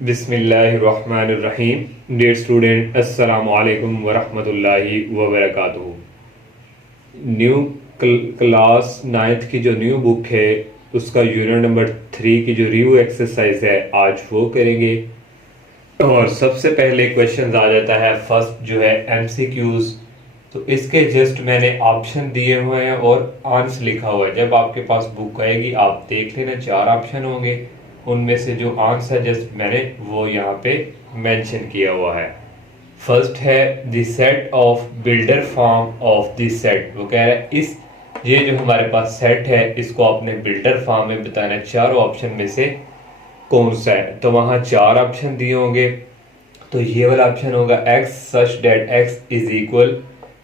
बिस्मिल्लाहिर्रहमानिर्रहीम। Dear student, अस्सलामु अलैकुम वरहमतुल्लाहि वबरकातुहू। न्यू क्लास नाइन्थ की जो न्यू बुक है उसका यूनिट नंबर 3 की जो रिव्यू एक्सरसाइज है आज वो करेंगे। और सबसे पहले क्वेश्चन आ जाता है फर्स्ट जो है एमसीक्यूज। तो इसके जस्ट मैंने ऑप्शन दिए हुए हैं और आंसर लिखा हुआ है। जब आपके पास बुक आएगी आप देख लेना, 4 ऑप्शन होंगे, उनमें से जो आंसर जस्ट मैंने वो यहाँ पे मेंशन किया हुआ है। फर्स्ट है the set of builder form of the set. वो कह रहा है इस ये जो हमारे पास सेट है इसको आपने बिल्डर फॉर्म में बताना है, चारों ऑप्शन में से कौन सा है। तो वहां 4 ऑप्शन दिए होंगे। तो ये वाला ऑप्शन होगा x such that x is equal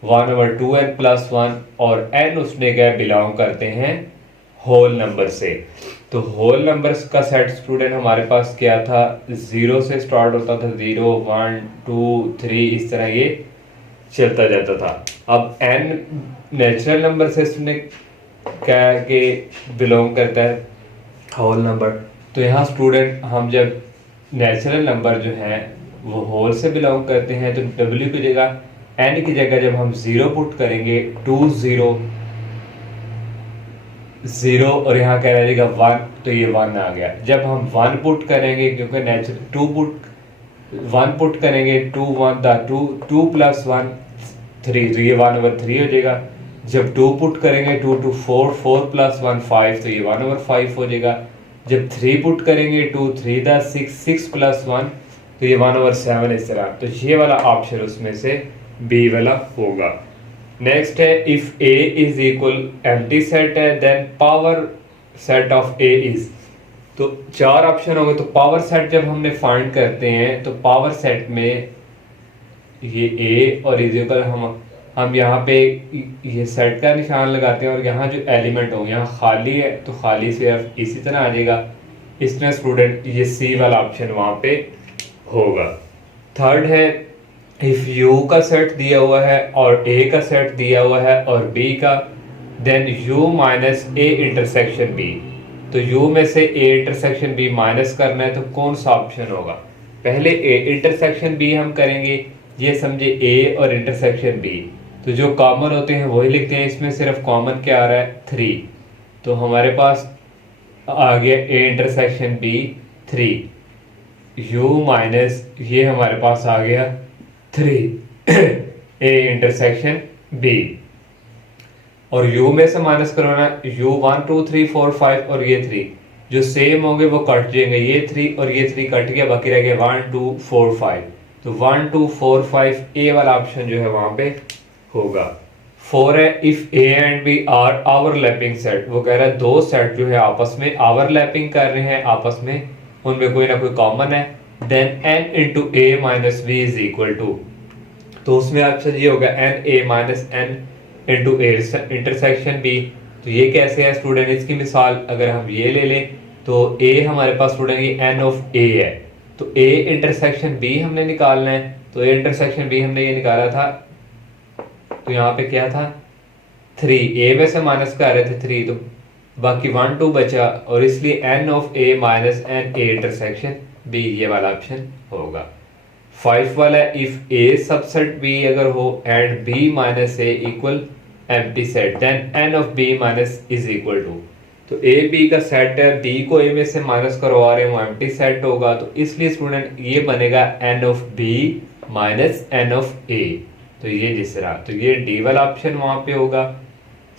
1/2n+1 और n उसने क्या बिलोंग करते हैं होल नंबर से। तो होल नंबर्स का सेट स्टूडेंट हमारे पास क्या था, 0 से स्टार्ट होता था, 0 1 2 3 इस तरह ये चलता जाता था। अब n नेचुरल नंबर से इसने क्या के बिलोंग करता है होल नंबर। तो यहाँ स्टूडेंट हम जब नेचुरल नंबर जो है वो होल से बिलोंग करते हैं तो w की जगह n की जगह जब हम 0 पुट करेंगे 2 0 0 और यहाँ कह रहेगा 1 तो ये 1 आ गया। जब हम 1 पुट करेंगे क्योंकि नेचुरल 2 पुट 1 पुट करेंगे 2 1 दा 2 2 + 1 3 तो ये 1/3 हो जाएगा। जब 2 पुट करेंगे 2 2 4 4 + 1 5 तो ये 1/5 हो जाएगा। जब 3 पुट करेंगे 2 3 दा 6 6 + 1 तो ये 1/7 इस तरह। तो ये वाला ऑप्शन उसमें से बी वाला होगा। नेक्स्ट है if A is equal empty set है then power set of A is. तो 4 ऑप्शन होंगे। तो पावर सेट जब हमने फाइंड करते हैं तो पावर सेट में ये ए और इज इक्वल हम यहाँ पे ये सेट का निशान लगाते हैं और यहाँ जो एलिमेंट हो यहाँ खाली है तो खाली सिर्फ इसी तरह आ जाएगा। इसमें स्टूडेंट ये सी वाला ऑप्शन वहां पे होगा। थर्ड है इफ यू का सेट दिया हुआ है और ए का सेट दिया हुआ है और बी का, then U minus A intersection B. तो यू में से ए इंटरसेक्शन बी माइनस करना है तो कौन सा ऑप्शन होगा। पहले ए इंटरसेक्शन बी हम करेंगे, ये समझे ए और इंटरसेक्शन बी। तो जो कॉमन होते हैं वही लिखते हैं। इसमें सिर्फ कॉमन क्या आ रहा है 3। तो हमारे पास आ गया A intersection B 3 U minus ये हमारे पास आ गया 3 ए इंटरसेक्शन बी। और u में से माइनस करवाना u 1 2 3 4 5 और ये 3 जो सेम होंगे वो कट जाएंगे। ये 3 और ये 3 कट गया, बाकी रह गया 1 2 4 5। तो 1 2 4 5 ए वाला ऑप्शन जो है वहां पे होगा। 4 है if A and B are overlapping set. वो कह रहा है दो सेट जो है आपस में ओवरलैपिंग कर रहे हैं, आपस में उनमें कोई ना कोई कॉमन है। Then n into A minus B is equal to, तो उसमें ऑप्शन ये होगा n a minus n into A intersection B. तो ये कैसे है स्टूडेंट, इसकी मिसाल अगर हम ये ले लें तो a हमारे पास स्टूडेंट ये n ऑफ a है। तो a इंटरसेक्शन b हमने निकालना है। तो a इंटरसेक्शन b हमने ये निकाला था, तो यहाँ पे क्या था 3, a में से माइनस कर रहे थे 3 तो बाकी 1 2 बचा और इसलिए n of a minus n a intersection b ये वाला ऑप्शन होगा। 5 वाला इफ a सबसेट b अगर हो and b minus a equal empty set then n of b minus is equal to. तो a b का सेट है, b को a में से माइनस करवा रहे हैं वो एम्प्टी सेट होगा। तो इसलिए स्टूडेंट ये बनेगा n of b minus n of a। तो ये जिस तरह, तो ये डी वाला ऑप्शन वहां पे होगा।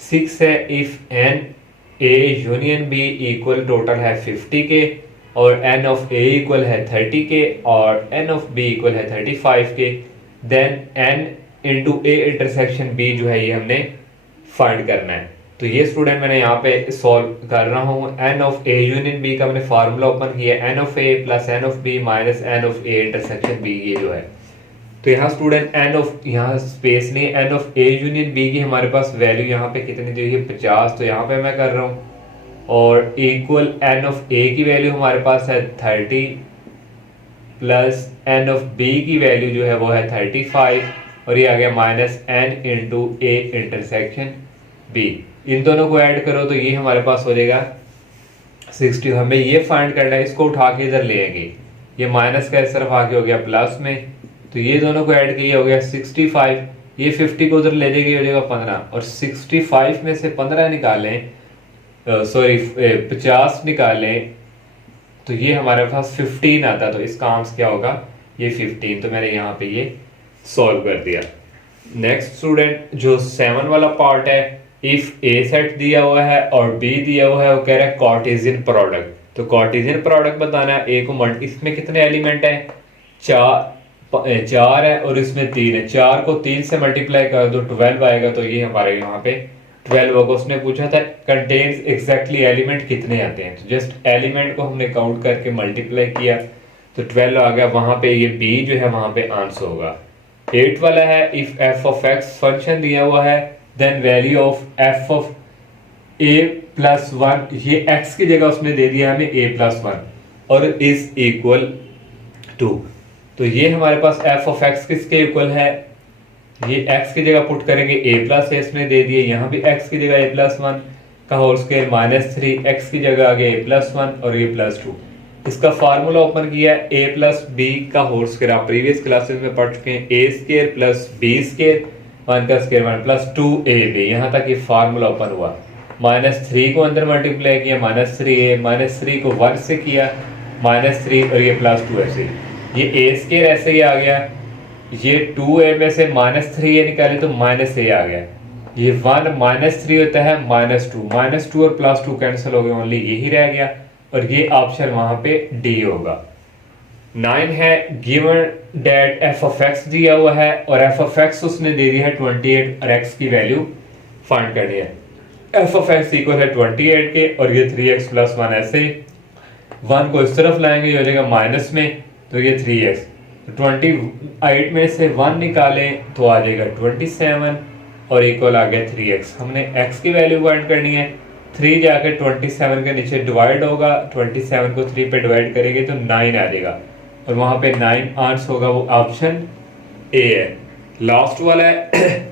6 है if n a union b equal total है 50 के और n ऑफ a इक्वल है 30 के और n ऑफ b इक्वल है 35 के, then n into a intersection b जो है ये हमने फाइंड करना है। तो ये स्टूडेंट मैंने यहाँ पे सॉल्व कर रहा हूँ। n of a union b का मैंने फार्मूला ओपन किया, n of a plus n of b minus n of a intersection b ये जो है। तो यहाँ स्टूडेंट n ऑफ यहाँ स्पेस नहीं, n of a union b की हमारे पास वैल्यू यहाँ पे कितनी दी है 50। तो यहाँ पे मैं कर रहा हूँ और इक्वल n ऑफ a की वैल्यू हमारे पास है 30 प्लस n ऑफ b की वैल्यू जो है वो है 35 और ये आ गया minus n into a intersection b। इन दोनों को ऐड करो तो ये हमारे पास हो जाएगा 60। हमें ये फाइंड करना है, इसको उठा के इधर ले आएंगे ये माइनस का इस तरफ आके हो गया प्लस में, तो ये दोनों को ऐड किया हो गया 65, ये 50 को उधर ले जाएगी हो जाएगा 15, और 65 में से 15 निकालें, सॉरी 50 निकालें, तो ये हमारे पास 15 आता, तो इसका आंसर क्या होगा, ये 15। तो मैंने यहाँ पे ये सॉल्व कर दिया। नेक्स्ट स्टूडेंट जो 7 वाला पार्ट है, इफ ए सेट दिया हुआ है और बी दिया हुआ है, वो कह रहा है कार्टेशियन प्रोडक्ट। तो कार्टेशियन प्रोडक्ट बताना है, ए को इसमें कितने एलिमेंट है, 4 है और इसमें 3 है, 4 को 3 से मल्टीप्लाई कर दो 12 आएगा, तो ये हमारे यहाँ पे 12 होगा। उसने पूछा था कंटेन्स एग्जैक्टली एलिमेंट कितने आते हैं, तो जस्ट एलिमेंट को हमने काउंट करके मल्टीप्लाई किया तो 12 आ गया, वहां पे ये बी जो है वहां पे आंसर होगा। 8 वाला है, if F of X function दिया हुआ है then value of F of A plus 1, ये एक्स की जगह उसने दे दिया हमें ए प्लस 1 और इज इक्वल टू, तो ये हमारे पास एफ ऑफ एक्स किसके इक्वल है, ये x की जगह पुट करेंगे a प्लस इसने दे दिए, यहाँ भी x की जगह a प्लस 1 का होल स्क्वायर माइनस 3, x की जगह आ गया a प्लस 1 और a प्लस 2। इसका फार्मूला ओपन किया है a प्लस b का होल स्क्वायर, आप प्रीवियस क्लासेस में पढ़ चुके हैं, a square plus b square 1 का स्क्वायर 1 प्लस 2ab, यहाँ तक ये फार्मूला ओपन हुआ। माइनस 3 को अंदर मल्टीप्लाई किया, माइनस 3a, माइनस 3 को 1 से किया माइनस 3 और ये प्लस 2 ऐसे, ये a स्क्वायर ऐसे ही आ गया, ये 2a में से माइनस 3a निकाले तो माइनस a आ गया, ये 1 माइनस 3 होता है माइनस 2 और प्लस 2 कैंसिल हो गए, ओनली यही रह गया और ये ऑप्शन वहां पे डी होगा। 9 है, given that F of X दिया हुआ है और एफ ऑफ एक्स उसने दे दिया है 28 और एक्स की वैल्यू फाइंड करनी है। एफ ऑफ एक्स इक्वल है 28 के और ये 3x प्लस 1 ऐसे 1 को इस तरफ लाएंगे, ये हो जाएगा माइनस में, तो ये 3x, 28 में से 1 निकालें तो आ जाएगा 27 और इक्वल आ गया 3x। हमने x की वैल्यू फाइंड करनी है, 3 जाके 27 के नीचे डिवाइड होगा, 27 को 3 पे डिवाइड करेंगे तो 9 आ जाएगा और वहां पे 9 आंसर होगा, वो ऑप्शन ए है। लास्ट वाला है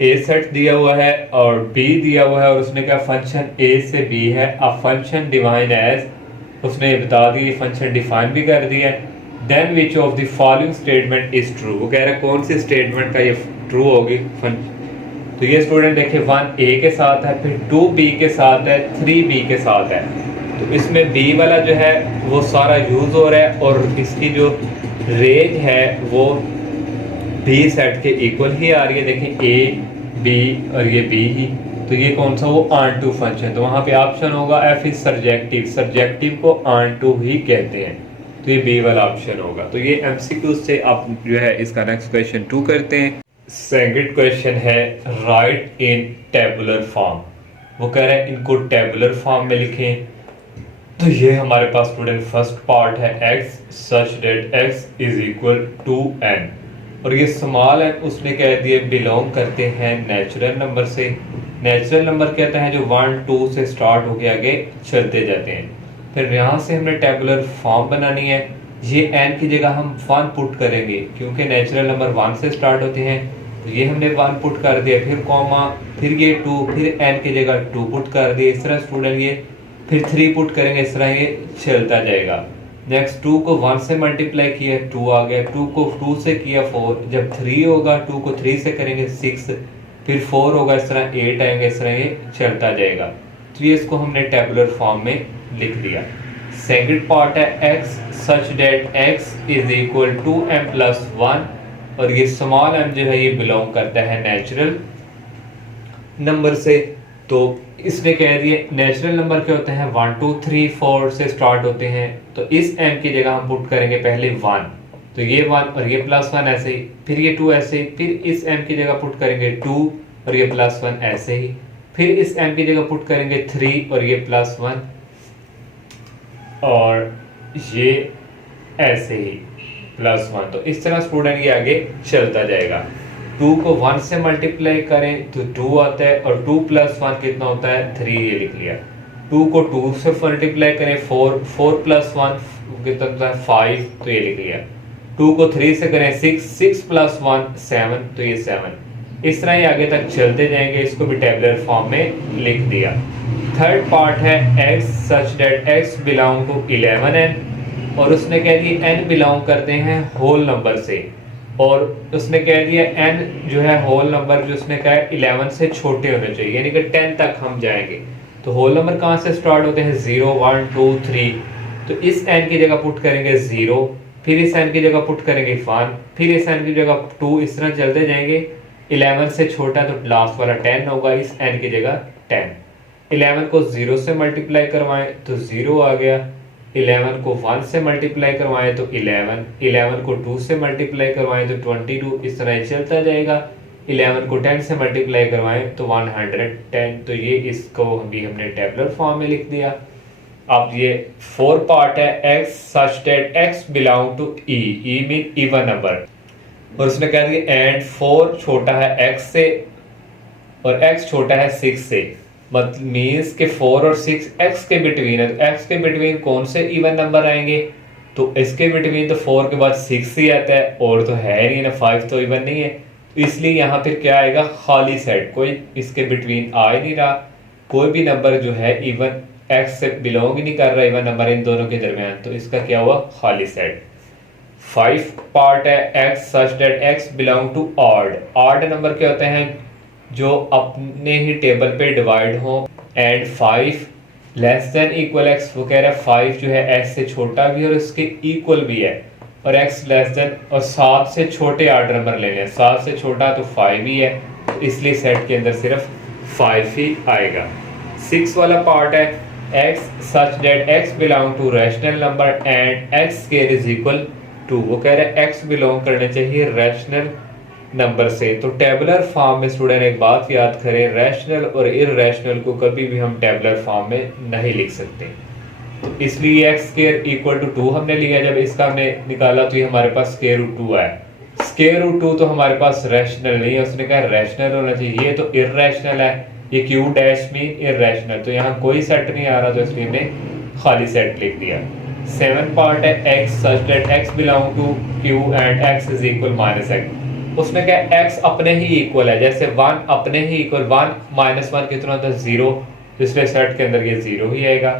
ए सेट दिया हुआ है और बी दिया हुआ है और उसने कहा फंक्शन ए से बी है, अब फंक्शन डिफाइन एज, उसने बता दी फंक्शन डिफाइन भी कर दिया है। Then which of the following statement is true, वो कह रहा है कौन सी स्टेटमेंट का ये ट्रू होगी। तो ये स्टूडेंट देखिए 1 ए के साथ है, फिर 2 बी के साथ है, 3 बी के साथ है, तो इसमें बी वाला जो है वो सारा यूज हो रहा है और इसकी जो रेंज है वो बी सेट के इक्वल ही आ रही है। देखिए ए बी और ये बी ही, तो ये कौन सा, वो ऑन टू फंक्शन, तो वहां पे ऑप्शन होगा एफ इज सर्जेक्टिव, सर्जेक्टिव को ऑन टू ही कहते हैं, तो ये बी वाला ऑप्शन होगा। तो ये एमसीक्यू से आप जो है इसका नेक्स्ट क्वेश्चन 2 करते हैं। सेकंड क्वेश्चन है राइट इन टेबुलर फॉर्म, वो कह रहे हैं इनको टेबुलर फॉर्म में लिखें। तो ये हमारे पास स्टूडेंट फर्स्ट पार्ट है x such that x is equal to n, और ये स्मॉल n उसने कह दिए बिलोंग करते हैं नेचुरल नंबर से। नेचुरल नंबर कहते हैं जो 1 2 से स्टार्ट होके आगे चलते जाते हैं। फिर यहाँ से हमने टेबुलर फॉर्म बनानी है, ये n की जगह हम 1 पुट करेंगे क्योंकि नेचुरल नंबर 1 से स्टार्ट होते हैं, तो ये हमने 1 पुट कर दिया, फिर कॉमा, फिर ये 2, फिर n की जगह 2 पुट कर दिए। इस तरह स्टूडेंट ये फिर 3 पुट करेंगे, इस तरह ये चलता जाएगा। नेक्स्ट 2 को 1 से मल्टीप्लाई किया 2 आ गया, 2 को 2 से किया 4, जब 3 होगा 2 को 3 से करेंगे 6, फिर 4 होगा, इस तरह 8 आएंगे, इस तरह ये चलता जाएगा। तो ये इसको हमने टेबुलर फॉर्म में लिख दिया। सेकंड पार्ट है x such that x is equal to m plus 1, और ये स्मॉल m जो है ये बिलोंग करता है नेचुरल नंबर से। तो इसने कह दिए नेचुरल नंबर क्या होते हैं 1 2 3 4 से स्टार्ट होते हैं, तो इस m की जगह हम पुट करेंगे पहले 1, तो ये 1 और ये प्लस 1 ऐसे ही, फिर ये 2 ऐसे ही, फिर इस m की जगह पुट करेंगे 2 और ये प्लस 1 ऐसे ही, फिर इस m की जगह पुट करेंगे 3 और ये प्लस 1 और ये ऐसे ही प्लस 1। तो इस तरह स्टूडेंट ये आगे चलता जाएगा। 2 को 1 से मल्टीप्लाई करें तो 2 आता है और 2 प्लस 1 कितना होता है 3, ये लिख लिया। 2 को 2 से मल्टीप्लाई करें 4 प्लस 1 कितना होता है 5, तो ये लिख लिया। 2 को 3 से करें 6 प्लस 1 7, तो ये 7। इस तरह ये आगे तक चलते जाएंगे, इसको भी टेबुलर फॉर्म में लिख दिया। थर्ड पार्ट है x such that x belong to 11n, और उसने कह दिया n बिलोंग करते हैं होल नंबर से, और उसने कह दिया n जो है होल नंबर जो उसने कहा है 11 से छोटे होने चाहिए, यानी कि 10 तक हम जाएंगे। तो होल नंबर कहाँ से स्टार्ट होते हैं? 0 1 2 3। तो इस n की जगह पुट करेंगे 0, फिर इस n की जगह पुट करेंगे 1, फिर इस n की जगह 2, इस तरह चलते जाएंगे। 11 से छोटा तो लास्ट वाला 10 होगा, इस n की जगह 10। 11 को 0 से मल्टीप्लाई करवाएं तो 0 आ गया, 11 को 1 से मल्टीप्लाई करवाएं तो 11, 11 को 2 से मल्टीप्लाई करवाएं तो 22, इस तरह चलता जाएगा। 11 को 10 से मल्टीप्लाई करवाएं तो 110। तो ये इसको भी हमने टेबुलर फॉर्म में लिख दिया। अब ये 4 पार्ट है x such that x belong to e mean even number, और उसने कह दिया एंड 4 छोटा है x से और x छोटा है 6 से, मतलब मीन्स के 4 और 6 x के बिटवीन है। तो x के बिटवीन कौन से इवन नंबर आएंगे? तो इसके बिटवीन तो 4 के बाद 6 ही आता है, और तो है नहीं ना, 5 तो इवन नहीं है, तो इसलिए यहाँ पे क्या आएगा? खाली सेट। कोई इसके बिटवीन आ ही नहीं रहा, कोई भी नंबर जो है इवन x से बिलोंग ही नहीं कर रहा इवन नंबर इन दोनों के दरमियान, तो इसका क्या हुआ? खाली सेट। 5 पार्ट है x such that x belong to odd। Odd number क्या होते हैं? जो अपने ही टेबल पे डिवाइड हो। And 5 less than equal x, वो कह रहा है 5 जो है x से छोटा भी और इसके इक्वल भी है, और x लेस देन, और 7 से छोटे ऑड नंबर ले लें। 7 से छोटा तो 5 ही है, तो इसलिए सेट के अंदर सिर्फ 5 ही आएगा। 6 वाला पार्ट है x such that x belong to rational number and x square is equal to, वो कह रहे हैं x बिलोंग करने चाहिए रैशनल नंबर से। तो टेबुलर फॉर्म में स्टूडेंट एक बात याद करें, रैशनल और इररैशनल को कभी भी हम टेबुलर फॉर्म में नहीं लिख सकते, तो इसलिए x स्क्वायर इक्वल टू 2 हमने लिया। जब इसका हमने निकाला तो ये हमारे पास स्क्वायर रूट 2 है। स्क्वायर रूट 2 तो हमारे पास रैशनल नहीं है, उसने कहा रैशनल होना चाहिए, ये तो इररैशनल है, ये क्यू डैश मीन इररैशनल, तो यहाँ कोई सेट नहीं आ रहा, तो इसलिए हमने खाली सेट लिख दिया। 7 पार्ट है x such that x belong to q and x is equal minus x। उसने कहा x अपने ही इक्वल है, जैसे 1 अपने ही इक्वल, 1 माइनस 1 कितना होता है? 0, इसलिए सेट के अंदर ये 0 ही आएगा।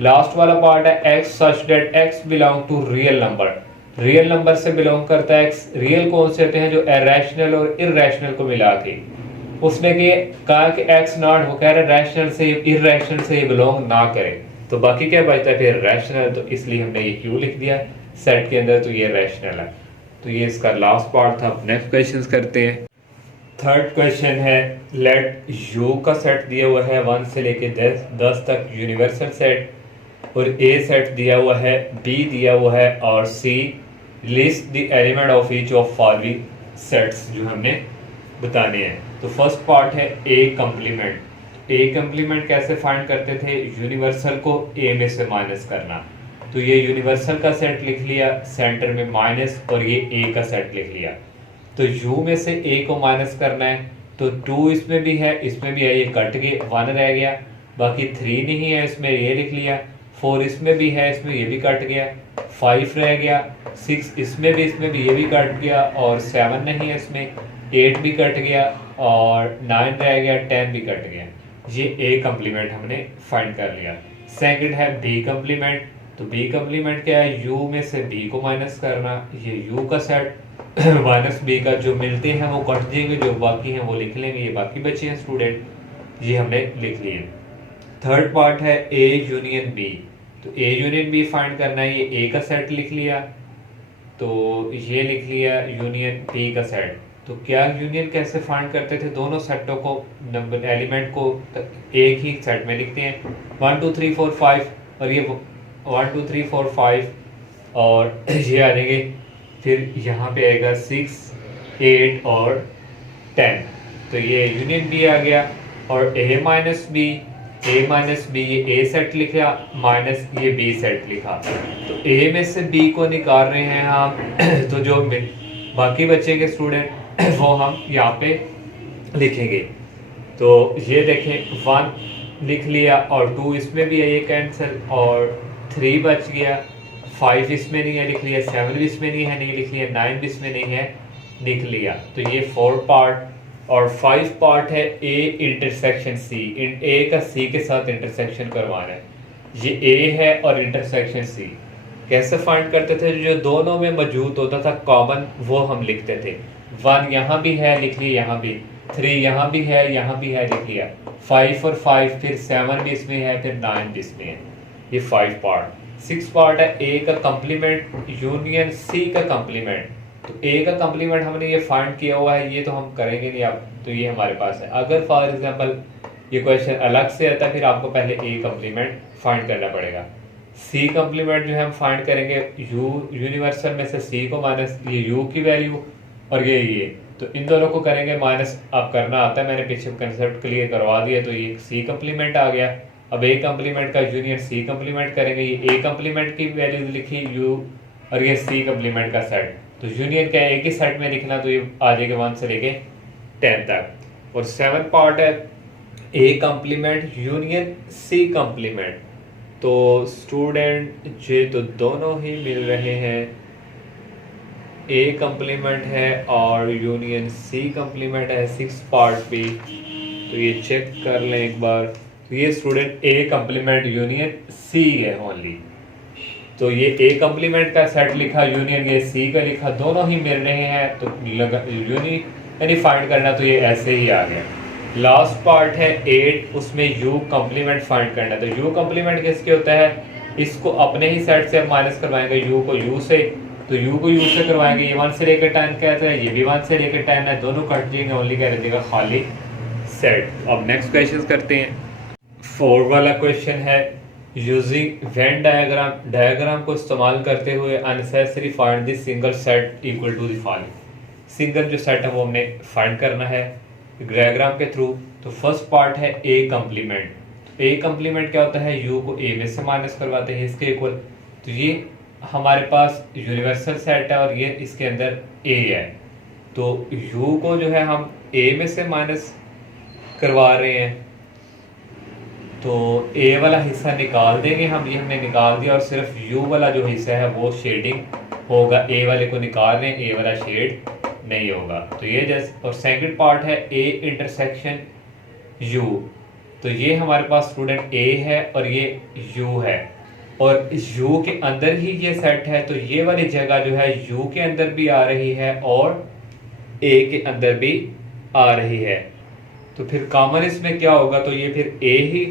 लास्ट वाला पार्ट है x such that x belong to real number. Real number से बिलोंग करता है x। रियल कौन से होते हैं? जो रैशनल और इररैशनल को मिला के। उसने कहा कि x नॉट, वो कह रहे रैशनल से इररैशनल से बिलोंग ना करे, तो बाकी क्या बचता है फिर? रैशनल, तो इसलिए हमने ये क्यू लिख दिया सेट के अंदर, तो ये रैशनल है। तो ये इसका लास्ट पार्ट था। नेक्स्ट क्वेश्चन करते हैं। थर्ड क्वेश्चन है, लेट u का सेट दिया हुआ है 1 से लेके 10 तक यूनिवर्सल सेट, और a सेट दिया हुआ है, b दिया हुआ है, और c list the element of each of following sets जो हमने बताने हैं। तो फर्स्ट पार्ट है a कंप्लीमेंट। a कंप्लीमेंट कैसे फाइंड करते थे? यूनिवर्सल को a में से माइनस करना। तो ये यूनिवर्सल का सेट लिख लिया, सेंटर में माइनस, और ये a का सेट लिख लिया। तो u में से a को माइनस करना है, तो 2 इसमें भी है, इसमें भी है, ये कट के 1 रह गया, बाकी 3 नहीं है, इसमें ये लिख लिया। 4 इसमें भी है, इसमें ये भी कट गया, 5 रह गया, 6 इसमें भी ये भी कट गया, और 7 नहीं है इसमें, 8 भी कट गया, और 9 रह गया, 10 भी कट गया। ये a कंप्लीमेंट हमने फाइंड कर लिया। सेकंड है b कंप्लीमेंट। तो b कंप्लीमेंट क्या है? u में से b को माइनस करना। ये u का सेट माइनस b का जो मिलते हैं वो कट जाएंगे, जो बाकी हैं वो लिख लेंगे, ये बाकी बचे हैं स्टूडेंट, ये हमने लिख लिए। थर्ड पार्ट है a यूनियन b। तो a यूनियन b फाइंड करना है, ये a का सेट लिख लिया, तो ये लिख लिया यूनियन b का सेट। तो क्या यूनियन कैसे फाइंड करते थे? दोनों सेटों को, नंबर एलिमेंट को एक ही सेट में लिखते हैं, 1 2 3 4 5, और ये 1 2 3 4 5, और ये आ जाएंगे, फिर यहाँ पे आएगा 6 8 और 10। तो ये यूनियन बी आ गया, और a माइनस बी, ये a सेट लिखा माइनस ये b सेट लिखा। तो a में से b को निकाल रहे हैं हम, तो जो बाकी बचेंगे स्टूडेंट वो हम यहाँ पे लिखेंगे। तो ये देखें 1 लिख लिया, और 2 इसमें भी है, ये कैंसिल, और 3 बच गया, 5 इसमें नहीं है, लिख लिया, 7 भी इसमें नहीं है, नहीं लिख लिया, 9 भी इसमें नहीं है, लिख लिया। तो ये 4 पार्ट, और 5 पार्ट है a इंटरसेक्शन c। a का c के साथ इंटरसेक्शन करवाना है, ये a है और इंटरसेक्शन c। कैसे फाइंड करते थे? जो दोनों में मौजूद होता था कॉमन वो हम लिखते थे। 1 यहाँ भी है लिख लिया, यहाँ भी 3 यहाँ भी है, यहाँ भी है लिख लिया, 5 और 5, फिर 7 भी इसमें है, फिर 9 भी इसमें है। ये 5 पार्ट। 6 पार्ट है ए का कम्प्लीमेंट यूनियन सी का कम्प्लीमेंट। तो ए का कम्प्लीमेंट हमने ये फाइंड किया हुआ है, ये तो हम करेंगे नहीं अब, तो ये हमारे पास है। अगर फॉर एग्जांपल ये क्वेश्चन अलग से आता है, फिर आपको पहले ए कम्प्लीमेंट फाइंड करना पड़ेगा। सी कम्प्लीमेंट जो है हम फाइंड करेंगे यू यूनिवर्सल में से सी को माइनस ये यू की वैल्यू और ये तो इन दोनों को करेंगे माइनस। अब करना आता है, मैंने पीछे कंसेप्ट क्लियर करवा दिया, तो ये सी कम्प्लीमेंट आ गया। अब ए कम्प्लीमेंट का यूनियन सी कम्प्लीमेंट करेंगे, ये ए कम्प्लीमेंट की वैल्यू लिखी यू और ये सी कम्प्लीमेंट का सेट, तो यूनियन क्या है एक ही सेट में लिखना, तो ये आ जाएगा 1 से लेके 10 तक। और 7 पार्ट है A complement union C complement. तो स्टूडेंट ये तो दोनों ही मिल रहे हैं, ए कम्प्लीमेंट है और यूनियन सी कम्प्लीमेंट है 6 पार्ट भी, तो ये चेक कर लें एक बार। तो ये student A complement union C है ओनली, तो ये ए कम्प्लीमेंट का सेट लिखा, यूनियन ये सी का लिखा, दोनों ही मिल रहे हैं, तो यानी फाइंड करना, तो ये ऐसे ही आ गया। लास्ट पार्ट है 8, उसमें यू कम्प्लीमेंट फाइंड करना। तो यू कम्प्लीमेंट किसके होता है? इसको अपने ही सेट से माइनस करवाएंगे, यू को यू से, तो यू को यू से करवाएंगे, ये 1 से लेकर 10 कहते हैं, ये भी 1 से लेकर 10 है, दोनों कट जाएंगे, ओनली कह रहे खाली सेट। अब नेक्स्ट क्वेश्चन करते हैं। 4 वाला क्वेश्चन है यूजिंग वेन डायग्राम को इस्तेमाल करते हुए unnecessary find the single set equal to the following. Single जो सेट है वो हमने फाइंड करना है डायग्राम के थ्रू। तो फर्स्ट पार्ट है ए कम्प्लीमेंट। ए कम्प्लीमेंट क्या होता है? यू को ए में से माइनस करवाते हैं इसके इक्वल, तो ये हमारे पास यूनिवर्सल सेट है और ये इसके अंदर ए है, तो यू को जो है हम ए में से माइनस करवा रहे हैं, तो ए वाला हिस्सा निकाल देंगे हम, ये हमने निकाल दिया, और सिर्फ यू वाला जो हिस्सा है वो शेडिंग होगा, ए वाले को निकाल रहे हैं, ए वाला शेड नहीं होगा। तो ये जैसे, और सेकंड पार्ट है ए इंटरसेक्शन यू, तो ये हमारे पास स्टूडेंट ए है और ये यू है, और इस यू के अंदर ही ये सेट है, तो ये वाली जगह जो है यू के अंदर भी आ रही है और ए के अंदर भी आ रही है। तो फिर कॉमन इसमें क्या होगा? तो ये फिर ए ही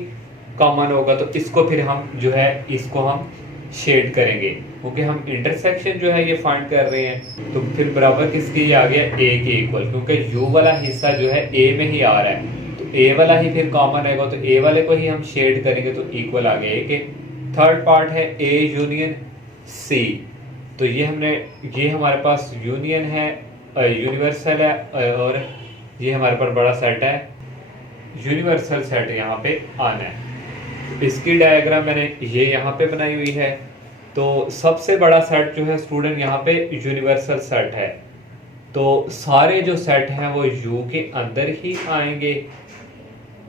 कॉमन होगा, तो इसको फिर हम जो है इसको हम शेड करेंगे, क्योंकि हम इंटरसेक्शन जो है ये फाइंड कर रहे हैं, तो फिर बराबर किसके आ गया? ए के इक्वल, क्योंकि यू वाला हिस्सा जो है ए में ही आ रहा है, तो ए वाला ही फिर कॉमन आएगा, तो ए वाले को ही हम शेड करेंगे, तो इक्वल आ गया ए के। थर्ड पार्ट है ए यूनियन सी, तो ये हमारे पास यूनियन है, यूनिवर्सल है, और ये हमारे पास बड़ा सेट है, यूनिवर्सल सेट यहाँ पे आना है। इसकी डायग्राम मैंने ये यहाँ पे बनाई हुई है। तो सबसे बड़ा सेट जो है स्टूडेंट यहाँ पे यूनिवर्सल सेट है, तो सारे जो सेट हैं वो यू के अंदर ही आएंगे,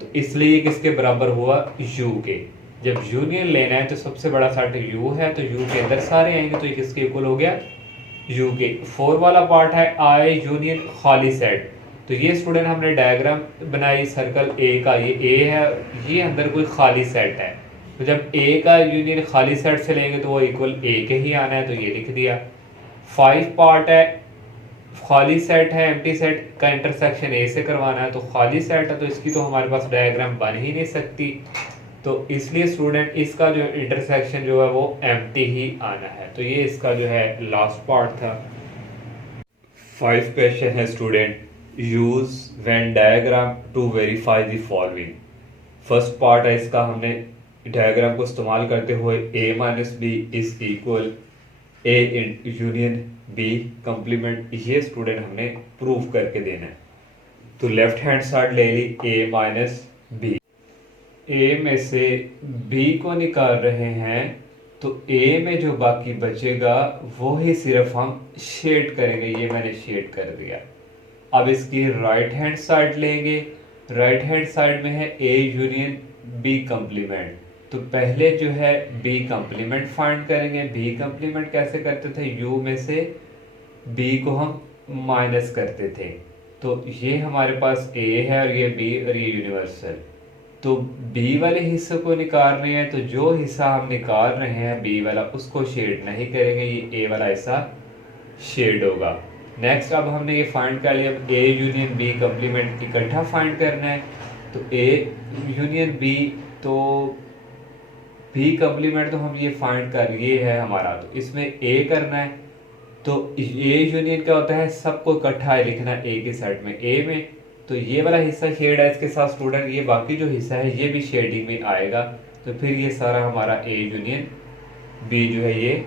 तो इसलिए किसके बराबर हुआ? यू के। जब यूनियन लेना है तो सबसे बड़ा सेट यू है, तो यू के अंदर सारे आएंगे, तो ये किसके इक्वल हो गया? यू के। 4 वाला पार्ट है आई यूनियन खाली सेट, तो ये स्टूडेंट हमने डायग्राम बनाई सर्कल ए का, ये ए है, ये अंदर कोई खाली सेट है, तो जब ए का यूनियन खाली सेट से लेंगे तो वो इक्वल ए के ही आना है, तो ये लिख दिया। 5 पार्ट है खाली सेट है, एम्प्टी सेट का इंटरसेक्शन ए से करवाना है, तो खाली सेट है तो इसकी तो हमारे पास डायग्राम बन ही नहीं सकती, तो इसलिए स्टूडेंट इसका जो इंटरसेक्शन जो है वो एम्प्टी ही आना है। तो ये इसका जो है लास्ट पार्ट था। 5 क्वेश्चन है student, use Venn diagram to verify the following. First part है इसका, हमने डायग्राम को इस्तेमाल करते हुए a minus B is equal A union B complement, ये स्टूडेंट हमने प्रूव करके देना है। तो लेफ्ट हैंड साइड ले ली a माइनस बी, a में से b को निकाल रहे हैं, तो a में जो बाकी बचेगा वो ही सिर्फ हम शेड करेंगे, ये मैंने शेड कर दिया। अब इसकी राइट हैंड साइड लेंगे, राइट हैंड साइड में है a यूनियन b कम्प्लीमेंट, तो पहले जो है b कम्प्लीमेंट फाइंड करेंगे। b कम्प्लीमेंट कैसे करते थे? u में से b को हम माइनस करते थे, तो ये हमारे पास a है और ये b और ये यूनिवर्सल, तो बी वाले हिस्से को निकाल रहे हैं, तो जो हिस्सा हम निकाल रहे हैं बी वाला उसको शेड नहीं करेंगे, ये ए वाला हिस्सा शेड होगा। नेक्स्ट अब हमने ये फाइंड कर लिया, ए यूनियन बी कम्प्लीमेंट इकट्ठा फाइंड करना है। तो ए यूनियन बी, तो बी कम्प्लीमेंट तो हम ये फाइंड कर लिए है हमारा, तो इसमें ए करना है। तो ए यूनियन क्या होता है, सबको इकट्ठा लिखना ए के सेट में, ए में। तो ये वाला हिस्सा शेड है इसके साथ स्टूडेंट, ये बाकी जो हिस्सा है ये भी शेडिंग में आएगा। तो फिर ये सारा हमारा ए यूनियन बी जो है ये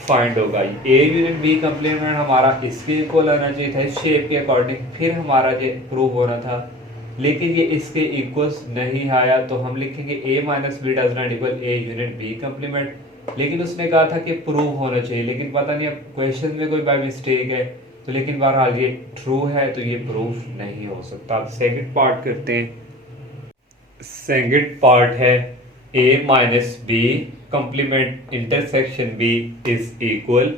फाइंड होगा। ए यूनियन बी कम्प्लीमेंट हमारा इसके इक्वल होना चाहिए था, शेप के अकॉर्डिंग, फिर हमारा ये प्रूव होना था, लेकिन ये इसके इक्वल्स नहीं आया। तो हम लिखेंगे A minus B does not equal A union B complement, लेकिन उसने कहा था कि प्रूव होना चाहिए, लेकिन पता नहीं अब क्वेश्चन में कोई बाय मिस्टेक है। तो लेकिन बहरहाल ये ट्रू है, तो ये प्रूफ नहीं हो सकता। अब सेकंड पार्ट करते हैं। सेकंड पार्ट है A minus B complement intersection B is equal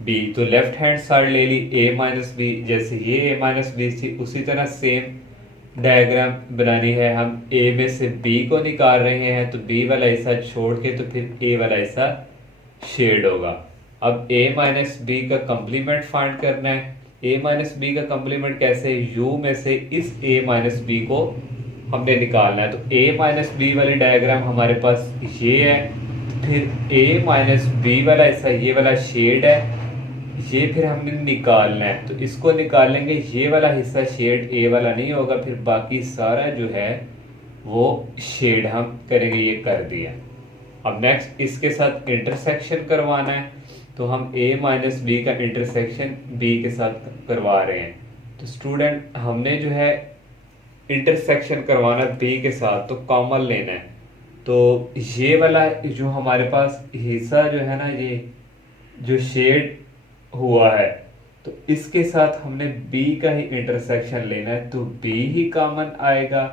B. तो लेफ्ट हैंड साइड ले ली ए माइनस बी, जैसे ये ए माइनस बी थी उसी तरह सेम डायग्राम बनानी है। हम ए में से बी को निकाल रहे हैं, तो बी वाला हिस्सा छोड़ के तो फिर ए वाला हिस्सा शेड होगा। अब a माइनस बी का कंप्लीमेंट फाइंड करना है। a माइनस बी का कंप्लीमेंट कैसे, u में से इस a माइनस बी को हमने निकालना है। तो a माइनस बी वाली डायग्राम हमारे पास ये है, फिर a माइनस बी वाला हिस्सा ये वाला शेड है, ये फिर हमने निकालना है। तो इसको निकालेंगे, ये वाला हिस्सा शेड a वाला नहीं होगा, फिर बाकी सारा जो है वो शेड हम करेंगे, ये कर दिया। अब नेक्स्ट इसके साथ इंटरसेक्शन करवाना है, तो हम a माइनस बी का इंटरसेक्शन b के साथ करवा रहे हैं। तो स्टूडेंट हमने जो है इंटरसेक्शन करवाना b के साथ, तो कॉमन लेना है। तो ये वाला जो हमारे पास हिस्सा जो है ना, ये जो शेड हुआ है, तो इसके साथ हमने b का ही इंटरसेक्शन लेना है, तो b ही कॉमन आएगा।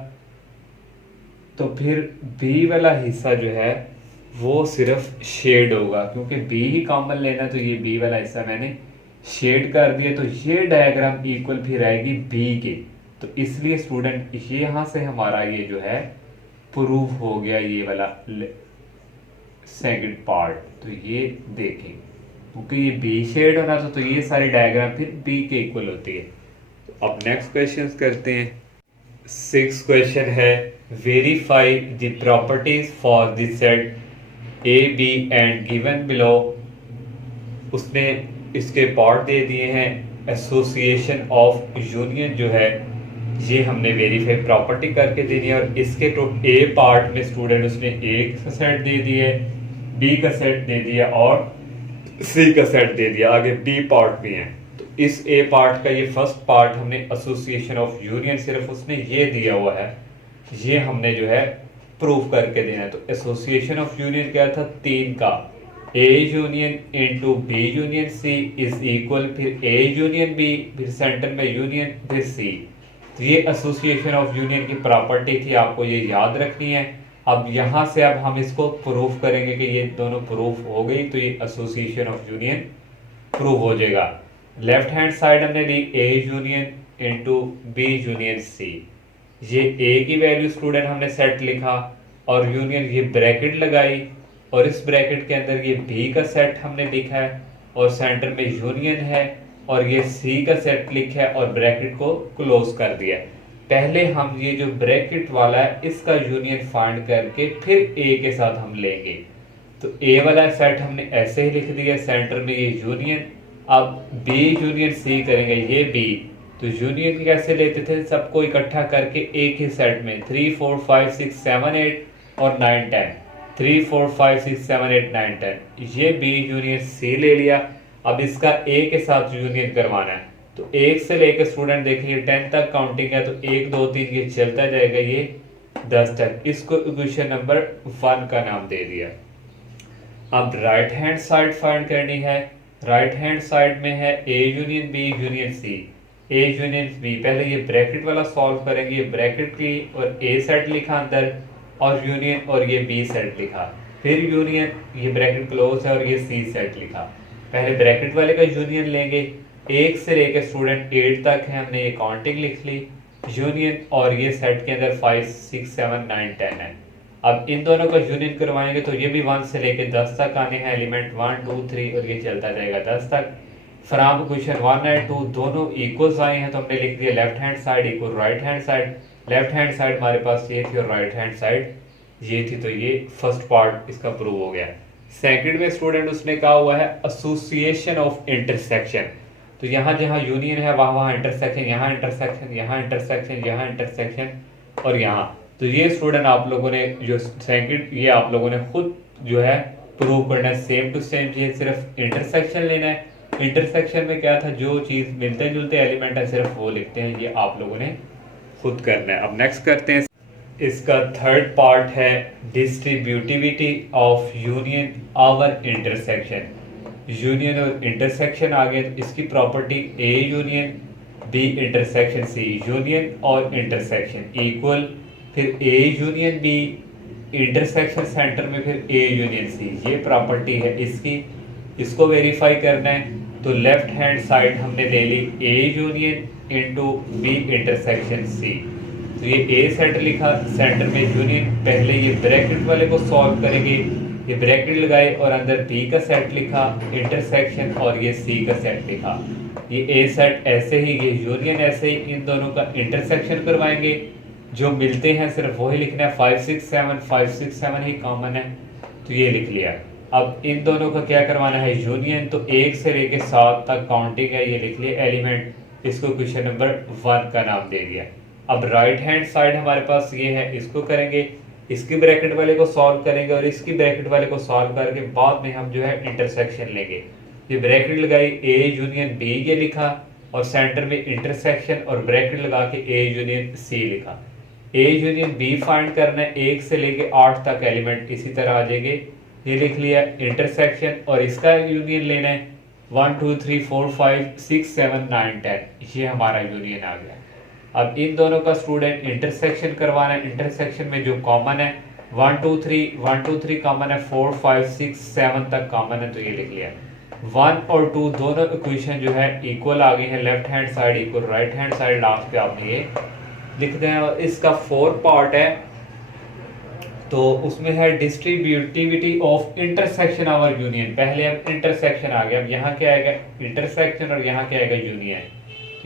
तो फिर b वाला हिस्सा जो है वो सिर्फ शेड होगा, क्योंकि बी ही कॉमन लेना, तो ये बी वाला हिस्सा मैंने शेड कर दिया। तो ये डायग्राम इक्वल फिर आएगी बी के, तो इसलिए स्टूडेंट ये यहाँ से हमारा ये जो है प्रूफ हो गया, ये वाला सेकंड पार्ट। तो ये देखें, क्योंकि ये बी शेड होना तो ये सारी डायग्राम फिर बी के इक्वल होती है। तो अब नेक्स्ट क्वेश्चन करते हैं। 6th क्वेश्चन है, verify the properties for the set A B and given below. उसने इसके पार्ट दे दिए हैं, एसोसिएशन ऑफ यूनियन जो है ये हमने वेरीफाई प्रॉपर्टी करके देनी है। और इसके तो ए पार्ट में स्टूडेंट उसने ए का सेट दे दिया, बी का सेट दे दिया और सी का सेट दे दिया, आगे बी पार्ट भी है। तो इस ए पार्ट का ये फर्स्ट पार्ट हमने एसोसिएशन ऑफ यूनियन सिर्फ उसने ये दिया हुआ है, ये हमने जो है प्रूफ करके देना है। तो एसोसिएशन ऑफ यूनियन क्या था, 3 का, A union into B union C is equal, फिर ए यूनियन बी, फिर सेंटर में यूनियन, फिर सी। तो ये एसोसिएशन ऑफ यूनियन की प्रॉपर्टी थी, आपको ये याद रखनी है। अब यहाँ से अब हम इसको प्रूफ करेंगे कि ये दोनों प्रूफ हो गई, तो ये एसोसिएशन ऑफ यूनियन प्रूफ हो जाएगा। लेफ्ट हैंड साइड हमने ली A union into B union C, ये ए की वैल्यू स्टूडेंट हमने सेट लिखा और यूनियन ये ब्रैकेट लगाई, और इस ब्रैकेट के अंदर ये बी का सेट हमने लिखा है और सेंटर में यूनियन है, और ये सी का सेट लिखा है और ब्रैकेट को क्लोज कर दिया। पहले हम ये जो ब्रैकेट वाला है इसका यूनियन फाइंड करके फिर ए के साथ हम लेंगे। तो ए वाला सेट हमने ऐसे ही लिख दिया, सेंटर में ये यूनियन। अब बी यूनियन सी करेंगे, ये बी, तो यूनियन कैसे लेते थे, सबको इकट्ठा करके एक ही सेट में 3 4 5 6 7 8 और 9 10, 3 4 5 6 7 8 9 10, ये बी यूनियन सी ले लिया। अब इसका ए के साथ यूनियन करवाना है, तो 1 से लेकर स्टूडेंट देखिए 10 तक काउंटिंग है, तो 1 2 3 ये चलता जाएगा ये 10 तक। इसको इक्वेशन नंबर 1 का नाम दे दिया। अब राइट हैंड साइड फाइंड करनी है। राइट हैंड साइड में है A union B union C, A union B. पहले ये ब्रैकेट वाला सॉल्व करेंगे, ये ब्रैकेट की और ए सेट लिखा अंदर और यूनियन और ये बी सेट लिखा, फिर यूनियन, ये ब्रैकेट क्लोज है और ये सी सेट लिखा। पहले ब्रैकेट वाले का यूनियन लेंगे, 1 से लेकर स्टूडेंट 8 तक है, हमने ये काउंटिंग लिख ली। यूनियन, और ये सेट के अंदर 5 6 7 9 10 है। अब इन दोनों का यूनियन करवाएंगे तो ये भी 1 से लेके 10 तक आने हैं एलिमेंट, 1 2 3, और ये चलता जाएगा 10 तक। फ्रॉम क्वेश्चन 1 एंड 2 दोनों इक्वल्स आए हैं तो हमने लिख दिया left hand side equal right hand side. Left hand side हमारे पास ये थी और राइट हैंड साइड ये थी, तो ये फर्स्ट पार्ट इसका प्रूव हो गया। सेकंड में स्टूडेंट उसने कहा हुआ है एसोसिएशन ऑफ इंटरसेक्शन, तो यहाँ जहाँ यूनियन है वहाँ वहाँ इंटरसेक्शन, यहाँ इंटरसेक्शन, यहाँ इंटरसेक्शन, यहाँ इंटरसेक्शन और यहाँ। तो ये स्टूडेंट आप लोगों ने जो सेकंड ये आप लोगों ने खुद जो है प्रूव करना है, सेम टू सेम। ये सिर्फ इंटरसेक्शन लेना है। इंटरसेक्शन में क्या था, जो चीज़ मिलते जुलते एलिमेंट है सिर्फ वो लिखते हैं, ये आप लोगों ने खुद करना है। अब नेक्स्ट करते हैं, इसका थर्ड पार्ट है डिस्ट्रीब्यूटिविटी ऑफ यूनियन और इंटरसेक्शन। यूनियन और इंटरसेक्शन आ गए, इसकी property A union B intersection C, union और इंटरसेक्शन इक्वल, फिर A union B intersection centre में फिर ए यूनियन सी, ये प्रॉपर्टी है इसकी। इसको वेरीफाई करना है तो लेफ्ट हैंड साइड हमने ले ली A union into B intersection C. तो ये ए सेट लिखा, सेंटर में यूनियन, पहले ये ब्रैकेट वाले को सॉल्व करेंगे, ये ब्रैकेट लगाए और अंदर बी का सेट लिखा इंटरसेक्शन और ये सी का सेट लिखा। ये ए सेट ऐसे ही, ये यूनियन ऐसे ही, इन दोनों का इंटरसेक्शन करवाएंगे, जो मिलते हैं सिर्फ वही लिखना है। 5 6 7 5 6 7 ही कॉमन है तो ये लिख लिया। अब इन दोनों का क्या करवाना है, यूनियन, तो 1 से लेके 7 तक काउंटिंग है, ये लिख लिया एलिमेंट, इसको क्वेश्चन नंबर 1 का नाम दे दिया। अब राइट हैंड साइड हमारे पास ये है, इसको करेंगे, इसकी ब्रैकेट वाले को सॉल्व करेंगे और इसकी ब्रैकेट वाले को सॉल्व करके बाद में हम जो है इंटरसेक्शन लेंगे। ये ब्रैकेट लगाई ए यूनियन बी ये लिखा और सेंटर में इंटरसेक्शन और ब्रैकेट लगा के ए यूनियन सी लिखा। ए यूनियन बी फाइंड करना है, 1 से लेके 8 तक एलिमेंट इसी तरह आ जाएंगे, ये लिख लिया इंटरसेक्शन, और इसका यूनियन लेना है 1 2 3 4 5 6 7 9 10, ये हमारा यूनियन आ गया। अब इन दोनों का स्टूडेंट इंटरसेक्शन करवाना है, इंटरसेक्शन में जो कॉमन है 1 2 3 कॉमन है, 4 5 6 7 तक कॉमन है, तो ये लिख लिया। 1 और 2 दोनों इक्वेशन जो है इक्वल आ गए हैं, left hand side equal right hand side, last पे आपने ये लिखते हैं। और इसका 4 पार्ट है तो उसमें है distributivity of intersection over union. पहले अब इंटरसेक्शन आ गया, अब यहाँ क्या आएगा इंटरसेक्शन और यहाँ क्या आएगा यूनियन,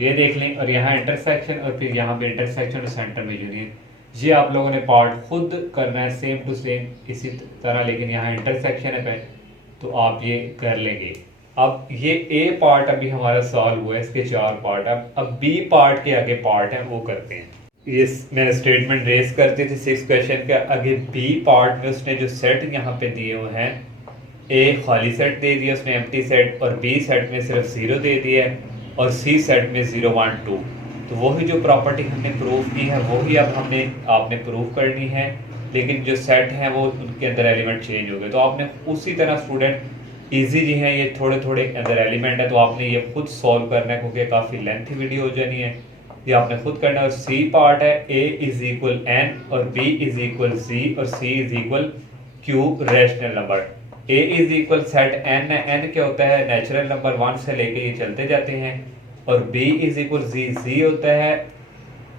ये देख लें, और यहाँ इंटरसेक्शन और फिर यहाँ पे इंटरसेक्शन और सेंटर में यूनियन। ये आप लोगों ने पार्ट खुद करना है सेम टू सेम इसी तरह, लेकिन यहाँ इंटरसेक्शन है तो आप ये कर लेंगे। अब ये ए पार्ट अभी हमारा सॉल्व हुआ है, इसके 4 पार्ट। अब बी पार्ट के आगे पार्ट है वो करते हैं। ये मैंने स्टेटमेंट रेस करती थी 6 क्वेश्चन के आगे, बी पार्ट में उसने जो सेट यहाँ पे दिए हुए हैं, ए खाली सेट दे दिया उसने एम्प्टी सेट, और बी सेट में सिर्फ 0 दे दिया है, और सी सेट में 0 1 2। तो वही जो प्रॉपर्टी हमने प्रूव की है वही अब आपने प्रूव करनी है, लेकिन जो सेट है वो उनके अंदर एलिमेंट चेंज हो गए। तो आपने उसी तरह स्टूडेंट इजी जी हैं, ये थोड़े थोड़े अंदर एलिमेंट है तो आपने ये खुद सॉल्व करना है, क्योंकि काफ़ी लेंथी वीडियो हो जानी है, ये आपने खुद करना है। और सी पार्ट है ए इज इक्वल एन और बी इज इक्वल सी और C is equal Q rational number. A is equal set N है, एन क्या होता है नेचुरल नंबर 1 से लेके ये चलते जाते हैं, और बी इज इक्वल जी, जी होता है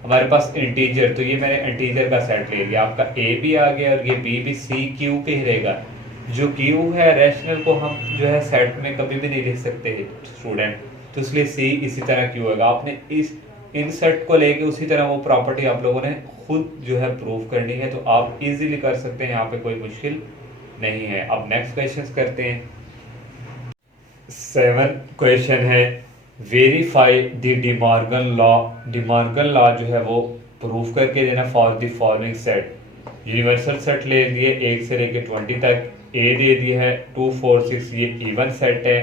हमारे पास इंटीजर, तो ये मैंने इंटीजर का सेट ले लिया। आपका ए भी आ गया और ये बी भी सी क्यू पे ही रहेगा। जो क्यू है रैशनल को हम जो है सेट में कभी भी नहीं लिख सकते स्टूडेंट, तो इसलिए सी इसी तरह क्यू होगा। आपने इस इन सेट को लेके उसी तरह वो प्रॉपर्टी आप लोगों ने खुद जो है प्रूव करनी है, तो आप इजीली कर सकते हैं, यहाँ पे कोई मुश्किल नहीं है। अब नेक्स्ट क्वेश्चन करते हैं। 7 क्वेश्चन है verify the De Morgan law. De Morgan law जो है वो प्रूफ करके देना for the following set. Universal set ले दिए 1 से लेके 20 तक, ए दे दिया है 2 4 6 ये इवन सेट है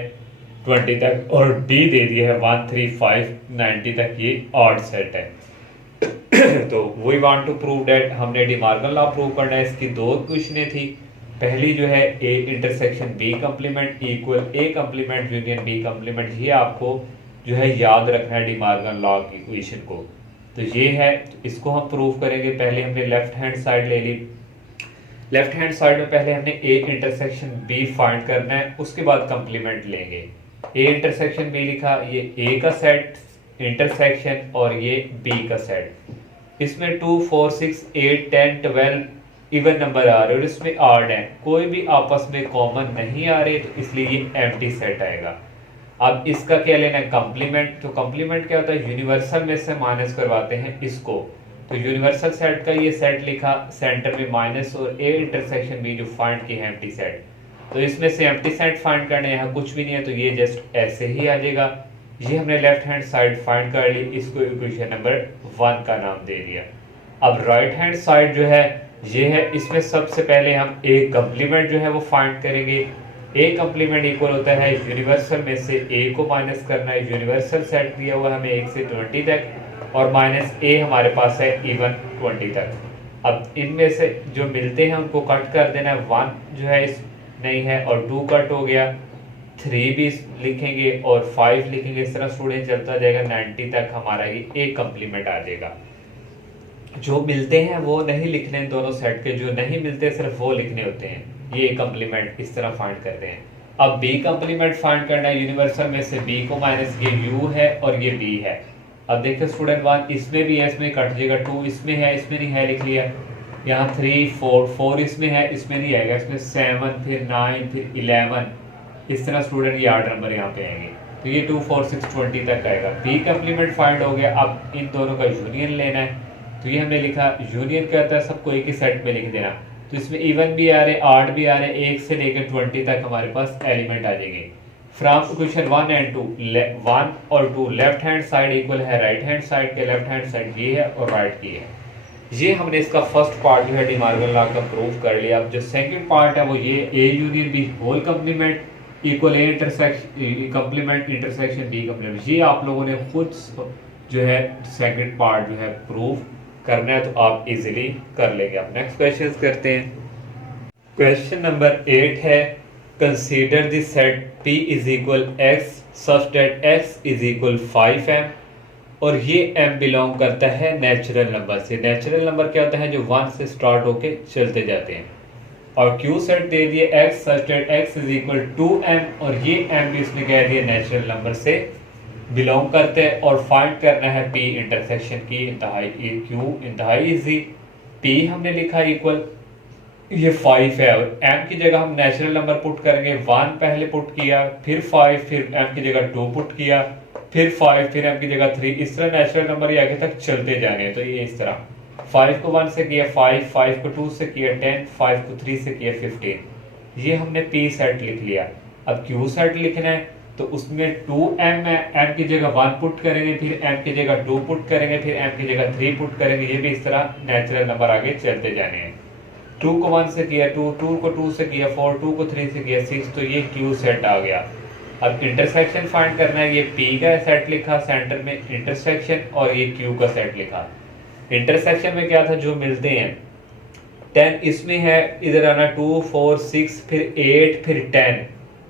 20 तक, और डी दे दिया है 1 3 5 90 तक ये ऑड सेट है। तो we want to prove that, हमने डिमॉर्गन लॉ प्रूव करना है। इसकी 2 क्वेश्चनें थी, पहली जो है A intersection B complement equal A complement union B complement, ये आपको जो है याद रखना है डिमॉर्गन लॉ की इक्वेशन को। तो ये है, तो इसको हम प्रूव करेंगे। पहले हमने लेफ्ट हैंड साइड ले ली, लेफ्ट हैंड साइड में पहले हमने ए इंटरसेक्शन बी फाइंड करना है, उसके बाद कंप्लीमेंट लेंगे। ए इंटरसेक्शन बी लिखा, ये ए का सेट इंटरसेक्शन और ये बी का सेट। इसमें 2 4 6 8 10 12 इवन नंबर आ रहे हैं और इसमें ऑड है, कोई भी आपस में कॉमन नहीं आ रहे, तो इसलिए ये एम्प्टी सेट आएगा। अब इसका क्या लेना है, कंप्लीमेंट। तो कंप्लीमेंट क्या होता है, यूनिवर्सल में से माइनस करवाते हैं इसको। तो यूनिवर्सल सेट का ये सेट लिखा, सेंटर में माइनस और ए इंटरसेक्शन बी जो फाइंड की है एम्प्टी सेट। तो इसमें से एम्प्टी सेट फाइंड करने यहाँ कुछ भी नहीं है, तो ये जस्ट ऐसे ही आ जाएगा। ये हमने लेफ्ट हैंड साइड फाइंड कर ली, इसको इक्वेशन नंबर 1 का नाम दे दिया। अब राइट हैंड साइड जो है ये है, इसमें सबसे पहले हम ए कंप्लीमेंट जो है वो फाइंड करेंगे। ए कंप्लीमेंट इक्वल होता है यूनिवर्सल में से ए को माइनस करना है। यूनिवर्सल सेट दिया हुआ हमें 1 से 20 तक और माइनस ए हमारे पास है इवन 20 तक। अब इनमें से जो मिलते हैं उनको कट कर देना है। 1 जो है इस नहीं है और 2 कट हो गया, 3 भी लिखेंगे और 5 लिखेंगे। इस तरह स्टूडेंट चलता जाएगा 90 तक हमारा ये ए कंप्लीमेंट आ जाएगा। जो मिलते हैं वो नहीं लिखने दोनों सेट के, जो नहीं मिलते सिर्फ वो लिखने होते हैं। ये कंप्लीमेंट इस तरह फाइंड करते हैं। अब बी कंप्लीमेंट फाइंड करना है, यूनिवर्सल में से बी को माइनस, ये यू है और ये बी है। अब देखिए स्टूडेंट 1 इसमें भी है, इसमें कट जाएगा, 2 इसमें है, इसमें नहीं है, लिख लिया। यहाँ 3 4 इसमें है, इसमें नहीं आएगा, इसमें 7 फिर 9 फिर 11, इस तरह स्टूडेंट ये 8 नंबर यहाँ पे आएंगे। तो ये 2 4 6 20 तक आएगा। बी कंप्लीमेंट फाइंड हो गया। अब इन दोनों का यूनियन लेना है, तो ये हमने लिखा यूनियन करता है सबको एक ही सेट में लिख देना। तो इसमें इवन भी आ रहे, आड भी आ रहे, 1 से लेकर 20 तक हमारे पास एलिमेंट आ जाएंगे। फ्रॉम इक्वेशन 1 एंड 2, 1 और 2 लेफ्ट हैंड साइड इक्वल है राइट हैंड साइड के, लेफ्ट हैंड साइड ये है और राइट की है। ये हमने इसका फर्स्ट पार्ट जो है डी मॉर्गन लॉ का प्रूव कर लिया। अब जो सेकंड पार्ट है वो ये A union B whole complement equal A intersection complement intersection B complement. ये आप लोगों ने खुद जो है सेकंड पार्ट जो है प्रूव करना है, तो आप इजीली कर लेंगे। अब नेक्स्ट क्वेश्चन करते हैं। क्वेश्चन नंबर 8 है, consider the set P is equal x such that x is equal 5m और ये m बिलोंग करता है नेचुरल नंबर से। नेचुरल नंबर क्या होता है, जो 1 से स्टार्ट होके चलते जाते हैं। और Q सेट दे दिए x such that x is equal 2m और ये m भी इसने कह दिया नेचुरल नंबर से बिलोंग करते हैं। और फाइंड करना है P इंटरसेक्शन की, इंतहाई Q इंतहाई इजी। P हमने लिखा इक्वल ये 5 है और m की जगह हम नेचुरल नंबर पुट करेंगे। 1 पहले पुट किया, फिर 5, फिर m की जगह 2 पुट किया, फिर 5, फिर m की जगह 3। इस तरह नेचुरल नंबर ये आगे तक चलते जाने हैं। तो ये इस तरह 5 को 1 से किया 5, 5 को 2 से किया 10, 5 को 3 से किया 15। ये हमने P सेट लिख लिया। अब Q सेट लिखना है, तो उसमें 2m है, m की जगह 1 पुट करेंगे, फिर m की जगह 2 पुट करेंगे, फिर m की जगह 3 पुट करेंगे। ये भी इस तरह नेचुरल नंबर आगे चलते जाने हैं। 2 को 1 से किया 2, 2 को 2 से किया 4, 2 को 3 से किया 6। तो ये Q सेट आ गया। अब इंटरसेक्शन फाइंड करना है, ये P का सेट लिखा सेंटर में इंटरसेक्शन और ये Q का सेट लिखा। इंटरसेक्शन में क्या था, जो मिलते हैं 10 इसमें है, इधर आना 2 4 6 फिर 8 फिर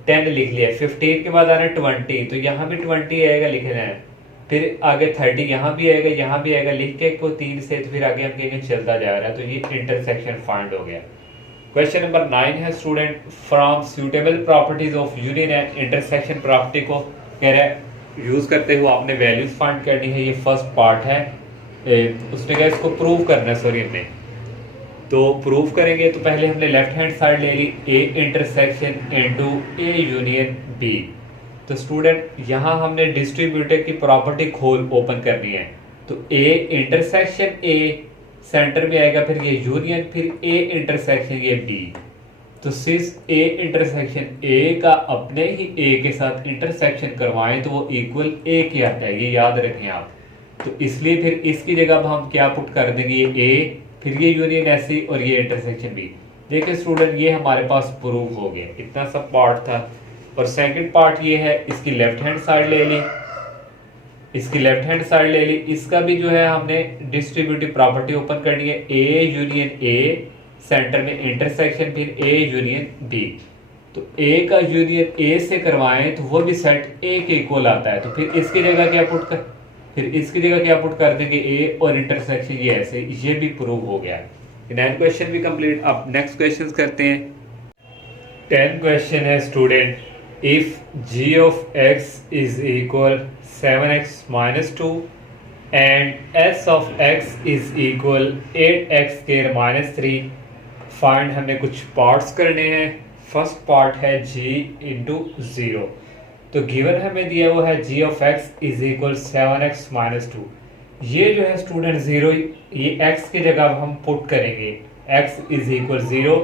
10 लिख लिया। 15 के बाद आना 20, तो यहाँ भी 20 आएगा लिखना है, फिर आगे 30 यहाँ भी आएगा, यहाँ भी आएगा, लिख के को 3 से, तो फिर आगे हम कहेंगे चलता जा रहा है। तो ये इंटरसेक्शन फाइंड हो गया। क्वेश्चन नंबर 9 है student, from suitable properties of union and intersection property को कह रहा है यूज करते हुए आपने वैल्यूज फाइंड करनी है। ये फर्स्ट पार्ट है, उसने कहा इसको प्रूव करना है। सॉरी हमने तो प्रूव करेंगे, तो पहले हमने लेफ्ट हैंड साइड ले ली A intersection into A union B. तो स्टूडेंट यहाँ हमने डिस्ट्रीब्यूटर की प्रॉपर्टी खोल ओपन करनी है। तो ए इंटरसेक्शन ए सेंटर में आएगा, फिर ये यूनियन, फिर ए इंटरसेक्शन ये बी। तो सिंस ए इंटरसेक्शन ए का अपने ही ए के साथ इंटरसेक्शन करवाएं तो वो इक्वल ए के आता है, ये याद रखें आप। तो इसलिए फिर इसकी जगह हम क्या पुट कर देंगे, ये ए, फिर ये यूनियन ऐसी और ये इंटरसेक्शन बी। देखिए स्टूडेंट ये हमारे पास प्रूफ हो गया, इतना सब पार्ट था। और सेकंड पार्ट ये है, इसकी लेफ्ट हैंड साइड ले ली, इसकी लेफ्ट हैंड साइड ले ली। इसका भी जो है हमने डिस्ट्रीब्यूटिव प्रॉपर्टी ओपन करनी है, ए यूनियन ए सेंटर में इंटरसेक्शन, फिर ए यूनियन बी। तो ए का यूनियन ए से करवाएं तो वो भी सेट ए के इक्वल आता है। तो फिर इसकी जगह क्या पुट कर, फिर इसकी जगह क्या पुट कर देंगे, ए और इंटरसेक्शन ये ऐसे, ये भी प्रूव हो गया। 9 क्वेश्चन भी कंप्लीट। अब नेक्स्ट क्वेश्चन करते हैं। 10 क्वेश्चन है student, if g of x is equal 7x minus 2 and s of x is equal 8x square minus 3, find हमें कुछ पार्ट्स करने हैं। फर्स्ट पार्ट है g इंटू ज़ीरो, तो गिवन हमें दिया हुआ है g of x is equal 7x minus 2। ये जो है स्टूडेंट ज़ीरो, ये x की जगह हम पुट करेंगे, x इज इक्वल 0,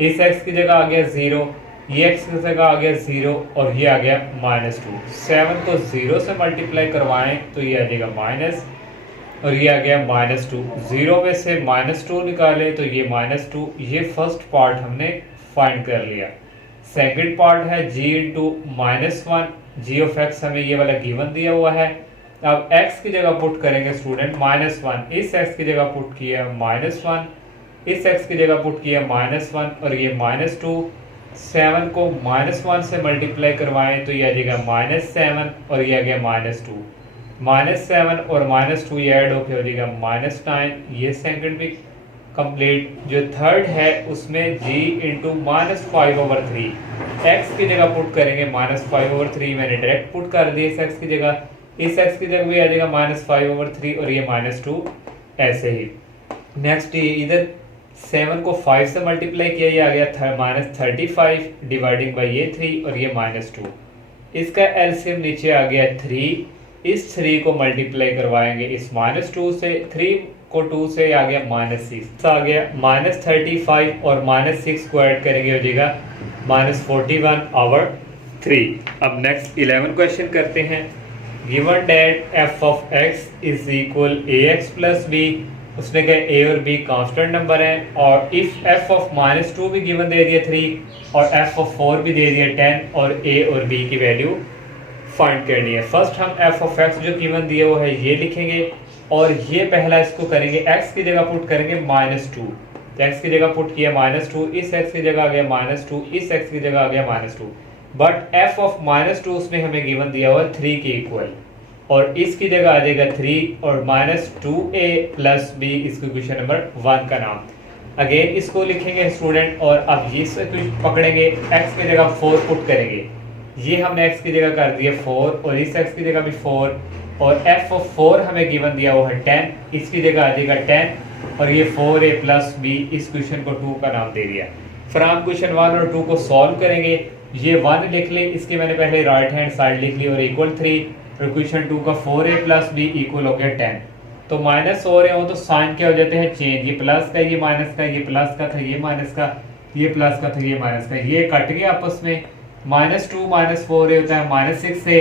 इस x की जगह आ गया 0, ये x की जगह आ गया 0 और ये आ गया माइनस 2। 7 को 0 से मल्टीप्लाई करवाएं तो ये आ जाएगा माइनस, और ये आ गया माइनस 2। 0 में से माइनस 2 निकाले तो ये माइनस 2। ये फर्स्ट पार्ट हमने फाइंड कर लिया। सेकंड पार्ट है g into minus 1, G of X हमें ये वाला गिवन दिया हुआ है। अब x की जगह पुट करेंगे स्टूडेंट माइनस 1, इस x की जगह पुट किया माइनस 1, इस x की जगह पुट किया माइनस 1 और ये माइनस 2। 7 को माइनस 1 से मल्टीप्लाई करवाएं तो ये आ जाएगा माइनस 7 और ये आ गया माइनस 2। माइनस 7 और माइनस 2 ये ऐड होकर हो जाएगा माइनस 9। ये सेकंड भी कंप्लीट। जो थर्ड है उसमें g इंटू माइनस 5/3, x की जगह पुट करेंगे माइनस 5/3, मैंने डायरेक्ट पुट कर दिया इस x की जगह, इस x की जगह भी आ जाएगा माइनस 5/3 और ये माइनस 2 ऐसे ही। नेक्स्ट ये इधर 7 को 5 से मल्टीप्लाई किया, ये आ गया माइनस 35 डिवाइडिंग बाई ये 3 और ये माइनस 2। इसका एलसीएम नीचे आ गया 3, इस 3 को मल्टीप्लाई करवाएंगे इस माइनस 2 से, 3 को 2 से आ गया माइनस 6, आ गया माइनस 35 और माइनस 6 को ऐड करेंगे हो जाएगा माइनस 41/3। अब नेक्स्ट 11 क्वेश्चन करते हैं। Given that f of x is equal ax plus b, उसने कहा a और b कांस्टेंट नंबर हैं, और इफ f ऑफ माइनस 2 भी गिवन दे दिया 3 और f ऑफ 4 भी दे दिया 10 और a और b की वैल्यू फाइंड करनी है। फर्स्ट हम f ऑफ x जो गिवन दिया हुआ है ये लिखेंगे और ये पहला इसको करेंगे, x की जगह पुट करेंगे माइनस 2, तो x की जगह पुट किया माइनस 2, इस x की जगह आ गया माइनस 2, इस x की जगह आ गया minus 2, but f of minus 2 उसने हमें गिवन दिया हुआ 3 के इक्वल, और इसकी जगह आ जाएगा 3 और माइनस 2a प्लस b, इसको क्वेश्चन नंबर 1 का नाम। अगेन इसको लिखेंगे स्टूडेंट, और अब ये पकड़ेंगे, x की जगह 4 पुट करेंगे, ये हमने x की जगह कर दिया 4 और इस x की जगह भी 4, और f ऑफ 4 हमें गिवन दिया हुआ है 10, इसकी जगह आ जाएगा 10 और ये 4a प्लस b, इस क्वेश्चन को 2 का नाम दे दिया। फिर हम क्वेश्चन 1 और 2 को सॉल्व करेंगे। ये 1 लिख ले, इसके मैंने पहले राइट हैंड साइड लिख ली और इक्वल 3, और क्वेश्चन 2 का 4a प्लस b इक्वल हो गया 10। तो माइनस हो रहे हो तो साइन क्या हो जाते हैं चेंज, ये प्लस का, ये माइनस का, ये प्लस का था, ये माइनस का, ये प्लस का था, ये माइनस का, ये कट गया आपस में। माइनस 2 माइनस 4 होता है माइनस 6 से,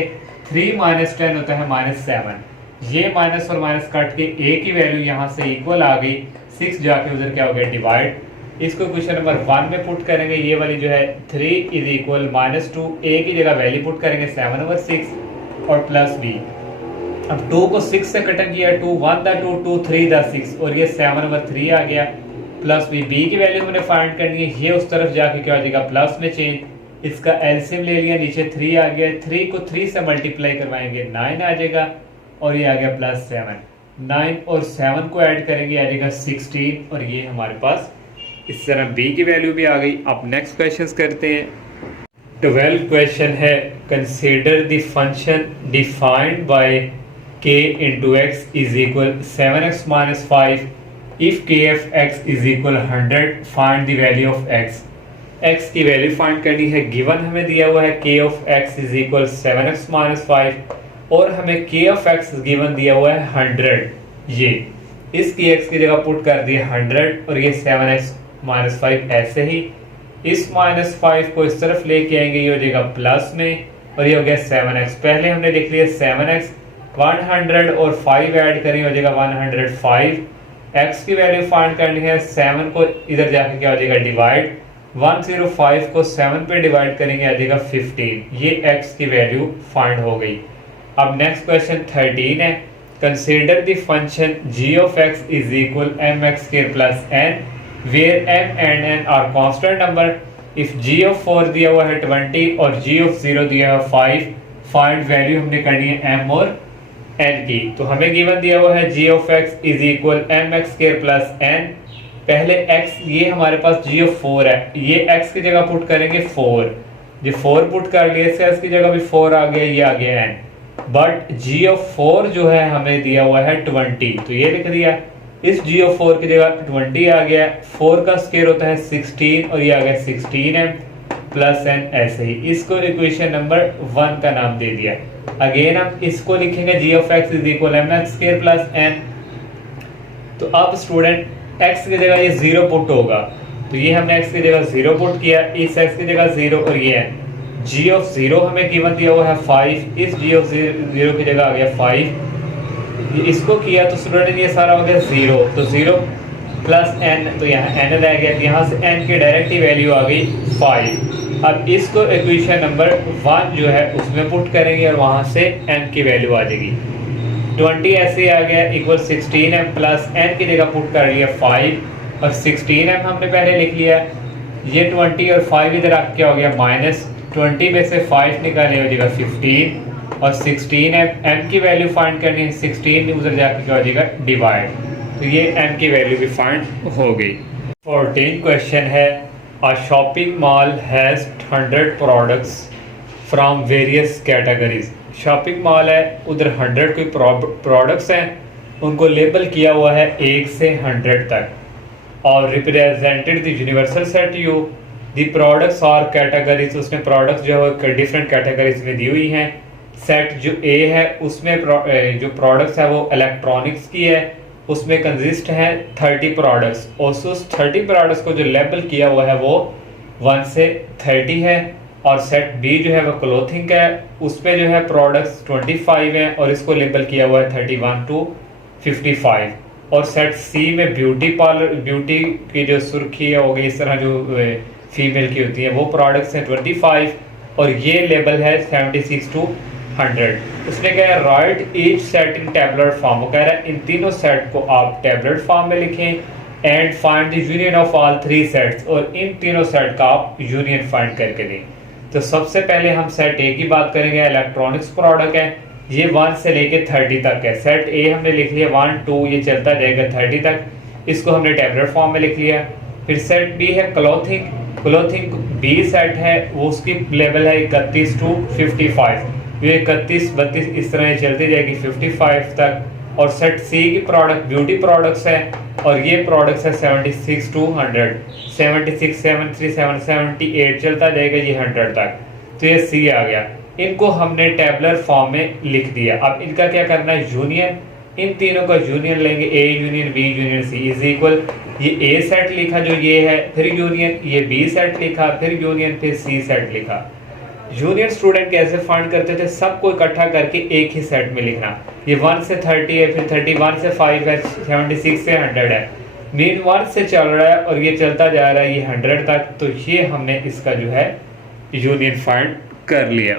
3 माइनस 10 होता है माइनस 7। ये माइनस और माइनस कट के a की वैल्यू यहाँ से इक्वल आ गई, 6 जाके उधर क्या हो गया डिवाइड। इसको क्वेश्चन नंबर 1 में पुट करेंगे, ये वाली जो है 3 इज इक्वल माइनस 2, a की जगह वैल्यू पुट करेंगे 7/6 और प्लस b। अब 2 को 6 से कटन किया, 2 1 दा 2, 2 3 दा 6 और ये 7/3 आ गया प्लस b। b की वैल्यू हमने फाइंड करनी है, ये उस तरफ जाके क्या हो जाएगा प्लस में चेंज, इसका एलसीएम ले लिया, नीचे 3 आ गया, 3 को 3 से मल्टीप्लाई करवाएंगे 9 आ जाएगा और ये आ गया प्लस 7। 9 और 7 को ऐड करेंगे आ जाएगा 16 और ये हमारे पास इस तरह b की वैल्यू भी आ गई। अब नेक्स्ट क्वेश्चंस करते हैं। 12 क्वेश्चन है, consider the function defined by k into x is equal 7x minus 5 if k of x is equal 100 find the value of x। x की वैल्यू फाइंड करनी है। गिवन हमें दिया हुआ है k of x is equal 7x minus 5 और हमें k of x given दिया हुआ है 100। ये इस x की जगह पुट कर दिया 100 और ये 7x minus 5 ऐसे ही, इस माइनस 5 को इस तरफ लेके आएंगे, ये हो जाएगा प्लस में और ये हो गया 7x। पहले हमने लिख लिया 7x, 100 और 5 ऐड करें हो जाएगा 105। x की वैल्यू फाइंड करनी है, 7 को इधर जाके क्या हो जाएगा डिवाइड, 105 को 7 पे डिवाइड करेंगे आ जाएगा 15। ये x की वैल्यू फाइंड हो गई। अब नेक्स्ट क्वेश्चन 13 है, consider the function g of x is equal mx square plus n where m and n are constant number। if g of 4 दिया हुआ है 20 और g of 0 दिया है 5, फाइंड वैल्यू हमने करनी है m और n की। तो हमें गिवन दिया हुआ है g of x is equal mx square plus n। पहले x, ये हमारे पास g of 4 है, ये x की जगह पुट करेंगे 4, ये 4 पुट कर लिए, एस की जगह भी 4 आ गया, ये आ गया n। बट जी ऑफ 4 जो है हमें दिया हुआ है 20, तो ये लिख दिया। इस जी ऑफ 4 की जगह 20 आ गया, 4 का स्क्वायर होता है 16 और ये आ गया 16m प्लस n, ऐसे ही इसको इक्वेशन नंबर 1 का नाम दे दिया। अगेन हम इसको लिखेंगे G of x is equal mx square plus n। तो अब स्टूडेंट x की जगह ये 0 पुट होगा, तो ये हमने x की जगह 0 पुट किया, इस x की जगह 0 और ये n। g ऑफ 0 हमें गिवन दिया हुआ है 5, इस g ऑफ 0 की जगह आ गया 5, इसको किया तो स्टूडेंट ये सारा हो गया 0, तो 0 प्लस n, तो यहाँ n रह गया, यहाँ से n की डायरेक्ट ही वैल्यू आ गई 5। अब इसको इक्वेशन नंबर 1 जो है उसमें पुट करेंगे और वहाँ से n की वैल्यू आ जाएगी। 20 ऐसे आ गया इक्वल 16m प्लस n की जगह पुट कर लिया 5 और 16m हमने पहले लिख लिया। ये 20 और 5 इधर आ क्या हो गया माइनस, 20 में से 5 निकालने हो जाएगा 15 और 16m की वैल्यू फाइंड करनी है, 16 उधर जाकर क्या हो जाएगा डिवाइड, तो ये m की वैल्यू भी फाइंड हो गई। 14 क्वेश्चन है, अ shopping mall has 100 products from various categories. Shopping mall है, उधर 100 कोई प्रोडक्ट्स हैं, उनको लेबल किया हुआ है 1 से 100 तक, और represented the universal set you the products और कैटेगरीज, उसने प्रोडक्ट्स जो है डिफरेंट कैटेगरीज में दी हुई हैं। सेट जो ए है उसमें जो प्रोडक्ट्स है वो इलेक्ट्रॉनिक्स की है, उसमें कंसिस्ट है 30 प्रोडक्ट्स, और उस 30 प्रोडक्ट्स को जो लेबल किया हुआ है वो 1 से 30 है। और सेट बी जो है वो क्लोथिंग है, उसमें जो है प्रोडक्ट्स 25 हैं और इसको लेबल किया हुआ है 31 टू 55। और सेट सी में ब्यूटी पार्लर, ब्यूटी की जो सुर्खी हो गई, इस तरह जो फीमेल की होती है वो प्रोडक्ट्स हैं 25, और ये लेबल है 76 टू 100। उसने कहा है राइट ईच सेट इन टैबुलर फॉर्म, वो कह रहा है इन तीनों सेट को आप टैबुलर फॉर्म में लिखें and find the union of all 3 sets, और इन तीनों सेट का आप यूनियन फाइंड करके दें। तो सबसे पहले हम सेट ए की बात करेंगे, इलेक्ट्रॉनिक्स प्रोडक्ट है, ये 1 से लेके 30 तक है। सेट ए हमने लिख लिया 1 2, ये चलता जाएगा 30 तक, इसको हमने टैबुलर फॉर्म में लिख लिया। फिर सेट बी है क्लोथिंग, क्लोथिंग बी सेट है, वो उसकी लेवल है 31 टू 55, ये 31 32 इस तरह चलती जाएगी 55 तक। और सेट सी की प्रोडक्ट ब्यूटी प्रोडक्ट्स है, और ये प्रोडक्ट्स है 76 टू 100, 76 73 7 78 चलता जाएगा ये 100 तक, तो ये सी आ गया। इनको हमने टैबुलर फॉर्म में लिख दिया। अब इनका क्या करना है यूनियन, इन तीनों का यूनियन लेंगे, A union B union C is equal, ये ए सेट लिखा जो ये है, फिर यूनियन, ये बी सेट लिखा, फिर यूनियन, फिर सी सेट लिखा। यूनियन स्टूडेंट कैसे फाइंड करते थे, सबको इकट्ठा करके एक ही सेट में लिखना। ये 1 से 30 है, फिर 31 से 5 है, 76 से 100 है, मीन 1 से चल रहा है और ये चलता जा रहा है ये 100 तक, तो ये हमने इसका जो है यूनियन फाइंड कर लिया।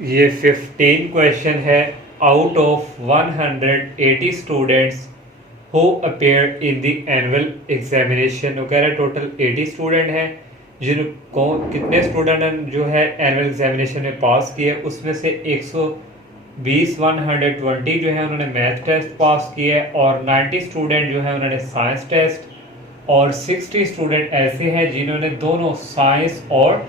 ये 15 क्वेश्चन है, out of 180 students who appeared in the annual examination, वो कह रहा है टोटल 80 स्टूडेंट हैं, जिनको कितने स्टूडेंट जो है एनुअल एग्जामिनेशन में पास किए, उसमें से 120 120 जो है उन्होंने मैथ टेस्ट पास किए, और 90 स्टूडेंट जो है उन्होंने साइंस टेस्ट, और 60 स्टूडेंट ऐसे हैं जिन्होंने दोनों साइंस और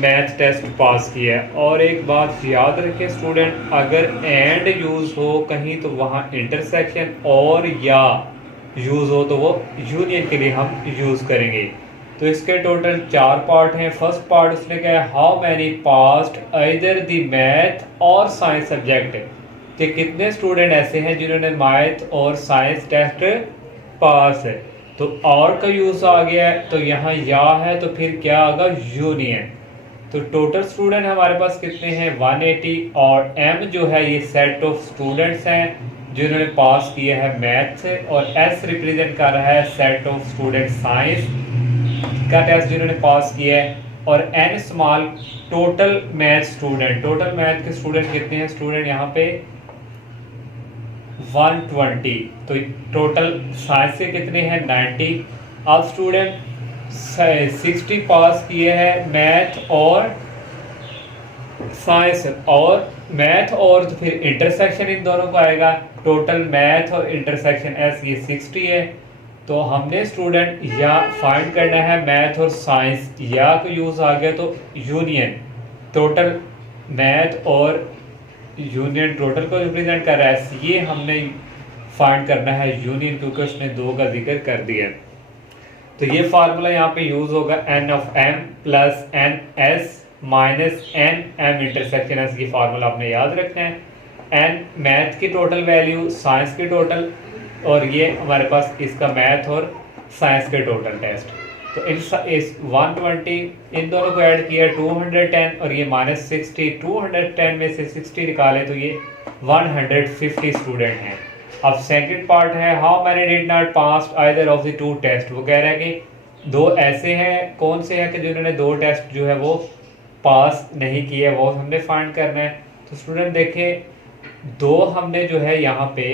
मैथ टेस्ट पास किया है। और एक बात याद रखें स्टूडेंट, अगर एंड यूज़ हो कहीं तो वहाँ इंटरसेक्शन और या यूज़ हो तो वो यूनियन के लिए हम यूज़ करेंगे। तो इसके टोटल 4 पार्ट हैं। फर्स्ट पार्ट उसने कहा है how many passed either the math और साइंस सब्जेक्ट, कि कितने स्टूडेंट ऐसे हैं जिन्होंने मैथ और साइंस टेस्ट पास है। तो और का यूज़ आ गया है, तो यहाँ या है तो फिर क्या आगा यूनियन। तो टोटल स्टूडेंट हमारे पास कितने हैं 180, और m जो है ये सेट ऑफ स्टूडेंट्स हैं जिन्होंने पास किया है मैथ से, और s रिप्रेजेंट कर रहा है सेट ऑफ स्टूडेंट साइंस का टेस्ट जिन्होंने पास किया है, और n small total math student. Total math के स्टूडेंट कितने हैं स्टूडेंट यहाँ पे 120, तो टोटल साइंस के कितने हैं 90। अब स्टूडेंट 60 पास किए हैं मैथ और साइंस, और मैथ और तो फिर इंटरसेक्शन इन दोनों को आएगा, टोटल मैथ और इंटरसेक्शन एस ये 60 है, तो हमने स्टूडेंट या फाइंड करना है मैथ और साइंस, या को यूज़ आ गया तो यूनियन, टोटल मैथ और यूनियन टोटल को रिप्रेजेंट कर रहा है, ये हमने फाइंड करना है यूनियन, क्योंकि उसने दो का जिक्र कर दिया। तो ये फार्मूला यहाँ पे यूज होगा N of M plus N S minus N M intersection S, ये फार्मूला आपने याद रखना है। एन मैथ की टोटल वैल्यू, साइंस की टोटल, और ये हमारे पास इसका मैथ और साइंस के टोटल टेस्ट। तो इस 120 इन दोनों को ऐड किया 210, और ये माइनस 60, 210 में से 60 निकाले तो ये 150 स्टूडेंट हैं। अब सेकंड पार्ट है how many did not pass either of the two test. वो कह रहा है कि दो ऐसे हैं, कौन से हैं कि जिन्होंने दो टेस्ट जो है वो पास नहीं किए, वो हमने फाइंड करना है। तो स्टूडेंट देखें, दो हमने जो है यहाँ पे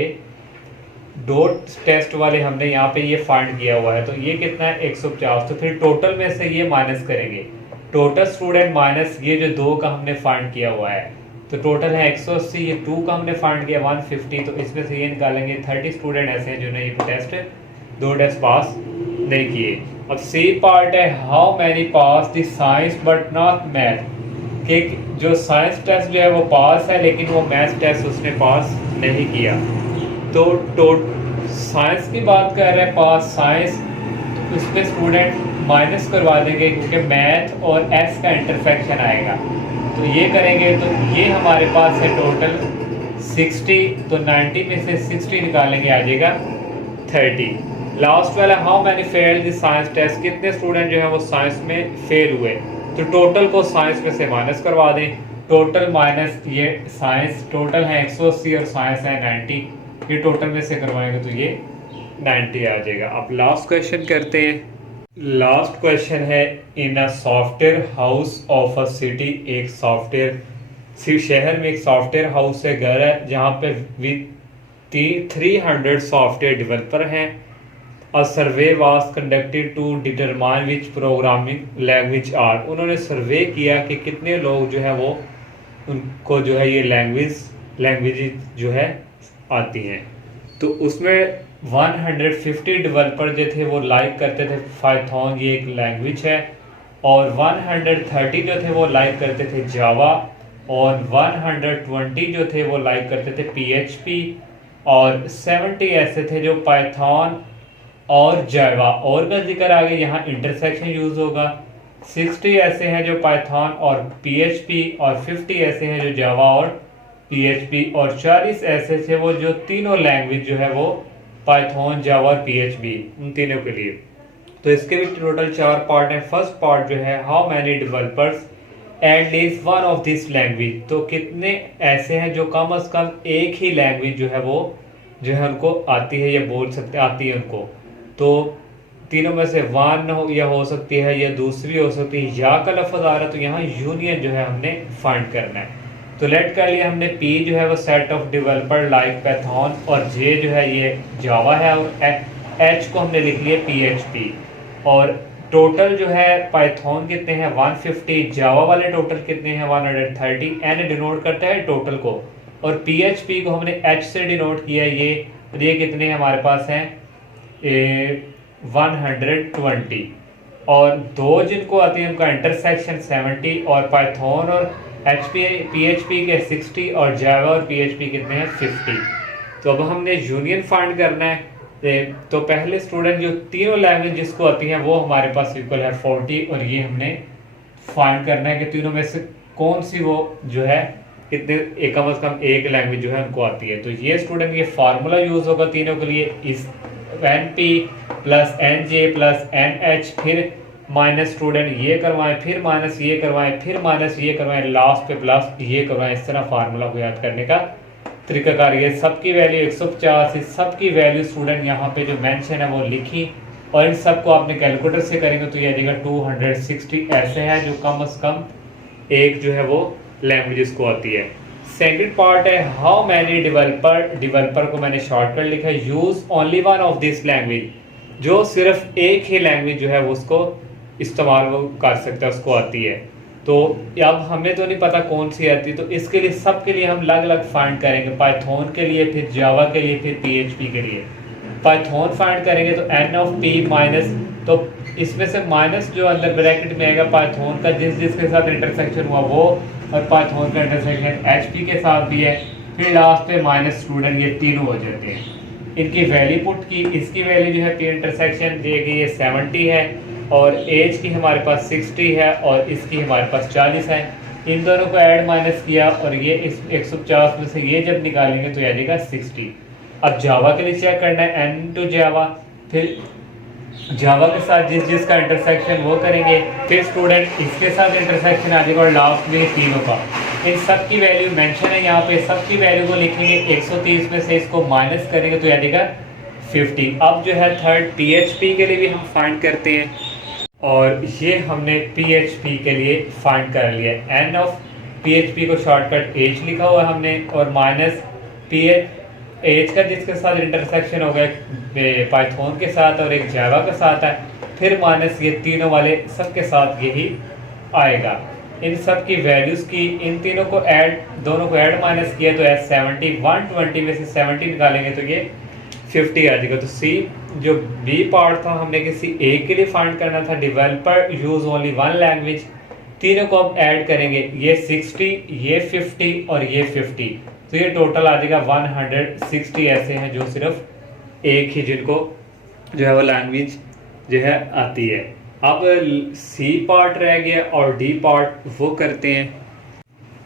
दो टेस्ट वाले हमने यहाँ पे ये फाइंड किया हुआ है, तो ये कितना है 150। तो फिर टोटल में से ये माइनस करेंगे, टोटल स्टूडेंट माइनस ये जो दो का हमने फाइंड किया हुआ है, तो टोटल है 180, ये 2 का हमने फाइंड किया 150, तो इसमें से ये निकालेंगे 30 स्टूडेंट ऐसे हैं जिन्होंने ये टेस्ट दो टेस्ट पास नहीं किए। अब सी पार्ट है how many pass the science but not math, कि जो साइंस टेस्ट जो है वो पास है लेकिन वो मैथ टेस्ट उसने पास नहीं किया। तो साइंस की बात कर रहे हैं पास साइंस, तो उस पर स्टूडेंट माइनस करवा देंगे क्योंकि मैथ और एस का इंटरसेक्शन आएगा। तो ये करेंगे तो ये हमारे पास है टोटल 60, तो 90 में से 60 निकालेंगे आ जाएगा 30। लास्ट वाला how many failed the science test, कितने स्टूडेंट जो है वो साइंस में फेल हुए, तो टोटल को साइंस में से माइनस करवा दें, टोटल माइनस ये साइंस, टोटल है 180 और साइंस है 90, ये टोटल में से करवाएंगे तो ये 90 आ जाएगा। अब लास्ट क्वेश्चन करते हैं। लास्ट क्वेश्चन है in a software house of a city, एक सॉफ्टवेयर शहर में एक सॉफ्टवेयर हाउस है, घर है जहाँ पे 300 सॉफ्टवेयर डेवलपर हैं। A survey was conducted to determine which programming language are, उन्होंने सर्वे किया कि कितने लोग जो है वो उनको जो है ये लैंग्वेज जो है आती हैं। तो उसमें 150 डेवलपर जो थे वो लाइक करते थे पाइथन, ये एक लैंग्वेज है, और 130 जो थे वो लाइक करते थे जावा, और 120 जो थे वो लाइक करते थे PHP, और 70 ऐसे थे जो पाइथन और जावा, और का जिक्र आगे यहाँ इंटरसेक्शन यूज होगा। 60 ऐसे हैं जो पाइथन और PHP, और 50 ऐसे हैं जो जावा और PHP, और 40 ऐसे थे वो जो तीनों लैंग्वेज जो है वो पाइथन जावा और PHP, उन तीनों के लिए। तो इसके भी टोटल 4 पार्ट हैं। फर्स्ट पार्ट जो है how many developers at least one of this language, तो कितने ऐसे हैं जो कम से कम एक ही लैंग्वेज जो है वो जो है उनको आती है या बोल सकते आती है उनको। तो तीनों में से वन या हो सकती है या दूसरी हो सकती है, या का लफ्ज आ रहा है, तो यहाँ यूनियन जो है हमने फाइंड करना है। तो लेट कर लिया हमने P जो है वो set of developer like Python, और J जो है ये जावा है, और H को हमने लिख लिया PHP। और टोटल जो है पाइथन कितने हैं 150, जावा वाले टोटल कितने हैं 130, N डिनोट करता है टोटल को, और PHP को हमने H से डिनोट किया, ये कितने हमारे पास हैं 120, और दो जिनको आती है उनका इंटरसेक्शन 70, और पाइथन और PHP के 60, और जावा और PHP कितने हैं 50। तो अब हमने यूनियन फाइंड करना है। तो पहले स्टूडेंट जो तीनों लैंग्वेज जिसको आती हैं वो हमारे पास इक्वल है 40, और ये हमने फाइंड करना है कि तीनों में से कौन सी वो जो है कितने कम से कम एक लैंग्वेज जो है उनको आती है। तो ये स्टूडेंट ये फार्मूला यूज होगा तीनों के लिए, इस NP plus NJ plus NH, फिर माइनस स्टूडेंट ये करवाएं, फिर माइनस ये करवाएं, फिर माइनस ये करवाएं, लास्ट पे प्लस ये करवाएं। इस तरह फार्मूला को याद करने का तरीकाकार ये। सबकी वैल्यू 150 है, सबकी वैल्यू स्टूडेंट यहाँ पे जो मेंशन है वो लिखी, और इन सबको आपने कैलकुलेटर से करेंगे तो ये आ जाएगा 260 ऐसे हैं जो कम से कम एक जो है वो लैंग्वेज को आती है। सेकंड पार्ट है हाउ मैनी डेवलपर को मैंने शॉर्टकट लिखा है use only one of this language, जो सिर्फ एक ही लैंग्वेज जो है वो उसको इस्तेमाल वो कर सकता है, उसको आती है। तो अब हमें तो नहीं पता कौन सी आती, तो इसके लिए सबके लिए हम अलग अलग फाइंड करेंगे, पाइथन के लिए, फिर जावा के लिए, फिर PHP के लिए। पाइथन फाइंड करेंगे तो एन ऑफ पी माइनस, तो इसमें से माइनस जो अंदर ब्रैकेट में आएगा पाइथन का जिसके साथ इंटरसेक्शन हुआ वो, और पाइथन का इंटरसेक्शन एच पी के साथ भी है, फिर लास्ट पे माइनस स्टूडेंट, ये तीनों हो जाते हैं। इनकी वैल्यू पुट की, इसकी वैल्यू जो है पी इंटरसेक्शन देगी ये 70 है, और एज की हमारे पास 60 है, और इसकी हमारे पास 40 है। इन दोनों को ऐड माइनस किया और ये इस 150 में से ये जब निकालेंगे तो आ जाएगा 60। अब जावा के लिए चेक करना है एन टू जावा, फिर जावा के साथ जिसका इंटरसेक्शन वो करेंगे, फिर स्टूडेंट इसके साथ इंटरसेक्शन आ जाएगा, और लास्ट में तीनों का। इन सब की वैल्यू मेंशन है यहाँ पे, सब की वैल्यू को लिखेंगे, 130 में से इसको माइनस करेंगे तो आ जाएगा 50। अब जो है थर्ड पीएचपी के लिए भी हम फाइंड करते हैं, और ये हमने पीएचपी के लिए फाइंड कर लिया। एन ऑफ पीएचपी को शॉर्टकट एच लिखा हुआ है हमने, और माइनस एच का जिसके साथ इंटरसेक्शन हो गया पाइथन के साथ और एक जावा के साथ है, फिर माइनस ये तीनों वाले सबके साथ यही आएगा। इन सब की वैल्यूज की, इन तीनों को ऐड, दोनों को ऐड माइनस किया तो 70, 120 में से 70 निकालेंगे तो ये 50 आ जाएगा। तो सी जो बी पार्ट था हमने किसी एक के लिए फाइंड करना था, developer use only one language, तीनों को अब ऐड करेंगे, ये 60, ये 50 और ये 50, तो ये टोटल आ जाएगा 160 ऐसे हैं जो सिर्फ एक ही जिनको जो है वो लैंग्वेज जो है आती है। अब सी पार्ट रह गया और डी पार्ट वो करते हैं।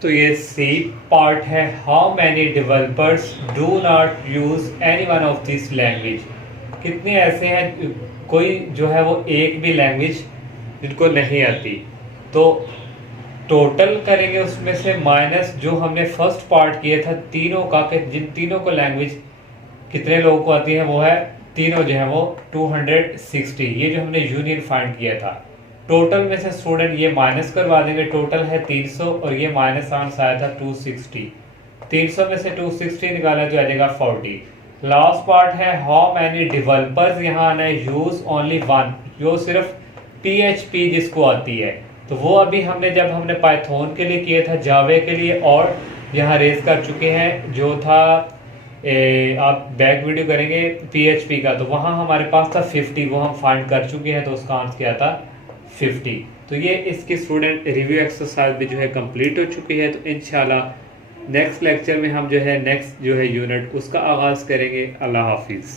तो ये सी पार्ट है, how many developers do not use any one of this language, कितने ऐसे हैं कोई जो है वो एक भी लैंग्वेज जिनको नहीं आती। तो टोटल करेंगे उसमें से माइनस जो हमने फर्स्ट पार्ट किया था तीनों का, कि जिन तीनों को लैंग्वेज कितने लोगों को आती है वो है तीनों जो है वो 260, ये जो हमने यूनियन फाइंड किया था। टोटल में से स्टूडेंट ये माइनस करवा देंगे, टोटल है 300 और ये माइनस आया था 260, 300 में से 260 निकाला तो आ जाएगा 40। लास्ट पार्ट है हाउ मैनी डेवलपर्स, यहाँ आना है यूज ओनली वन, जो सिर्फ पीएचपी जिसको आती है, तो वो अभी हमने जब हमने पाइथन के लिए किया था, जावे के लिए और यहाँ रेस कर चुके हैं, जो था आप बैक वीडियो करेंगे पीएचपी का, तो वहाँ हमारे पास था 50, वो हम फाइंड कर चुके हैं, तो उसका आंसर क्या था 50। तो ये इसकी स्टूडेंट रिव्यू एक्सरसाइज भी जो है कंप्लीट हो चुकी है। तो इंशाल्लाह नेक्स्ट लेक्चर में हम जो है नेक्स्ट जो है यूनिट उसका आगाज़ करेंगे। अल्लाह हाफिज़।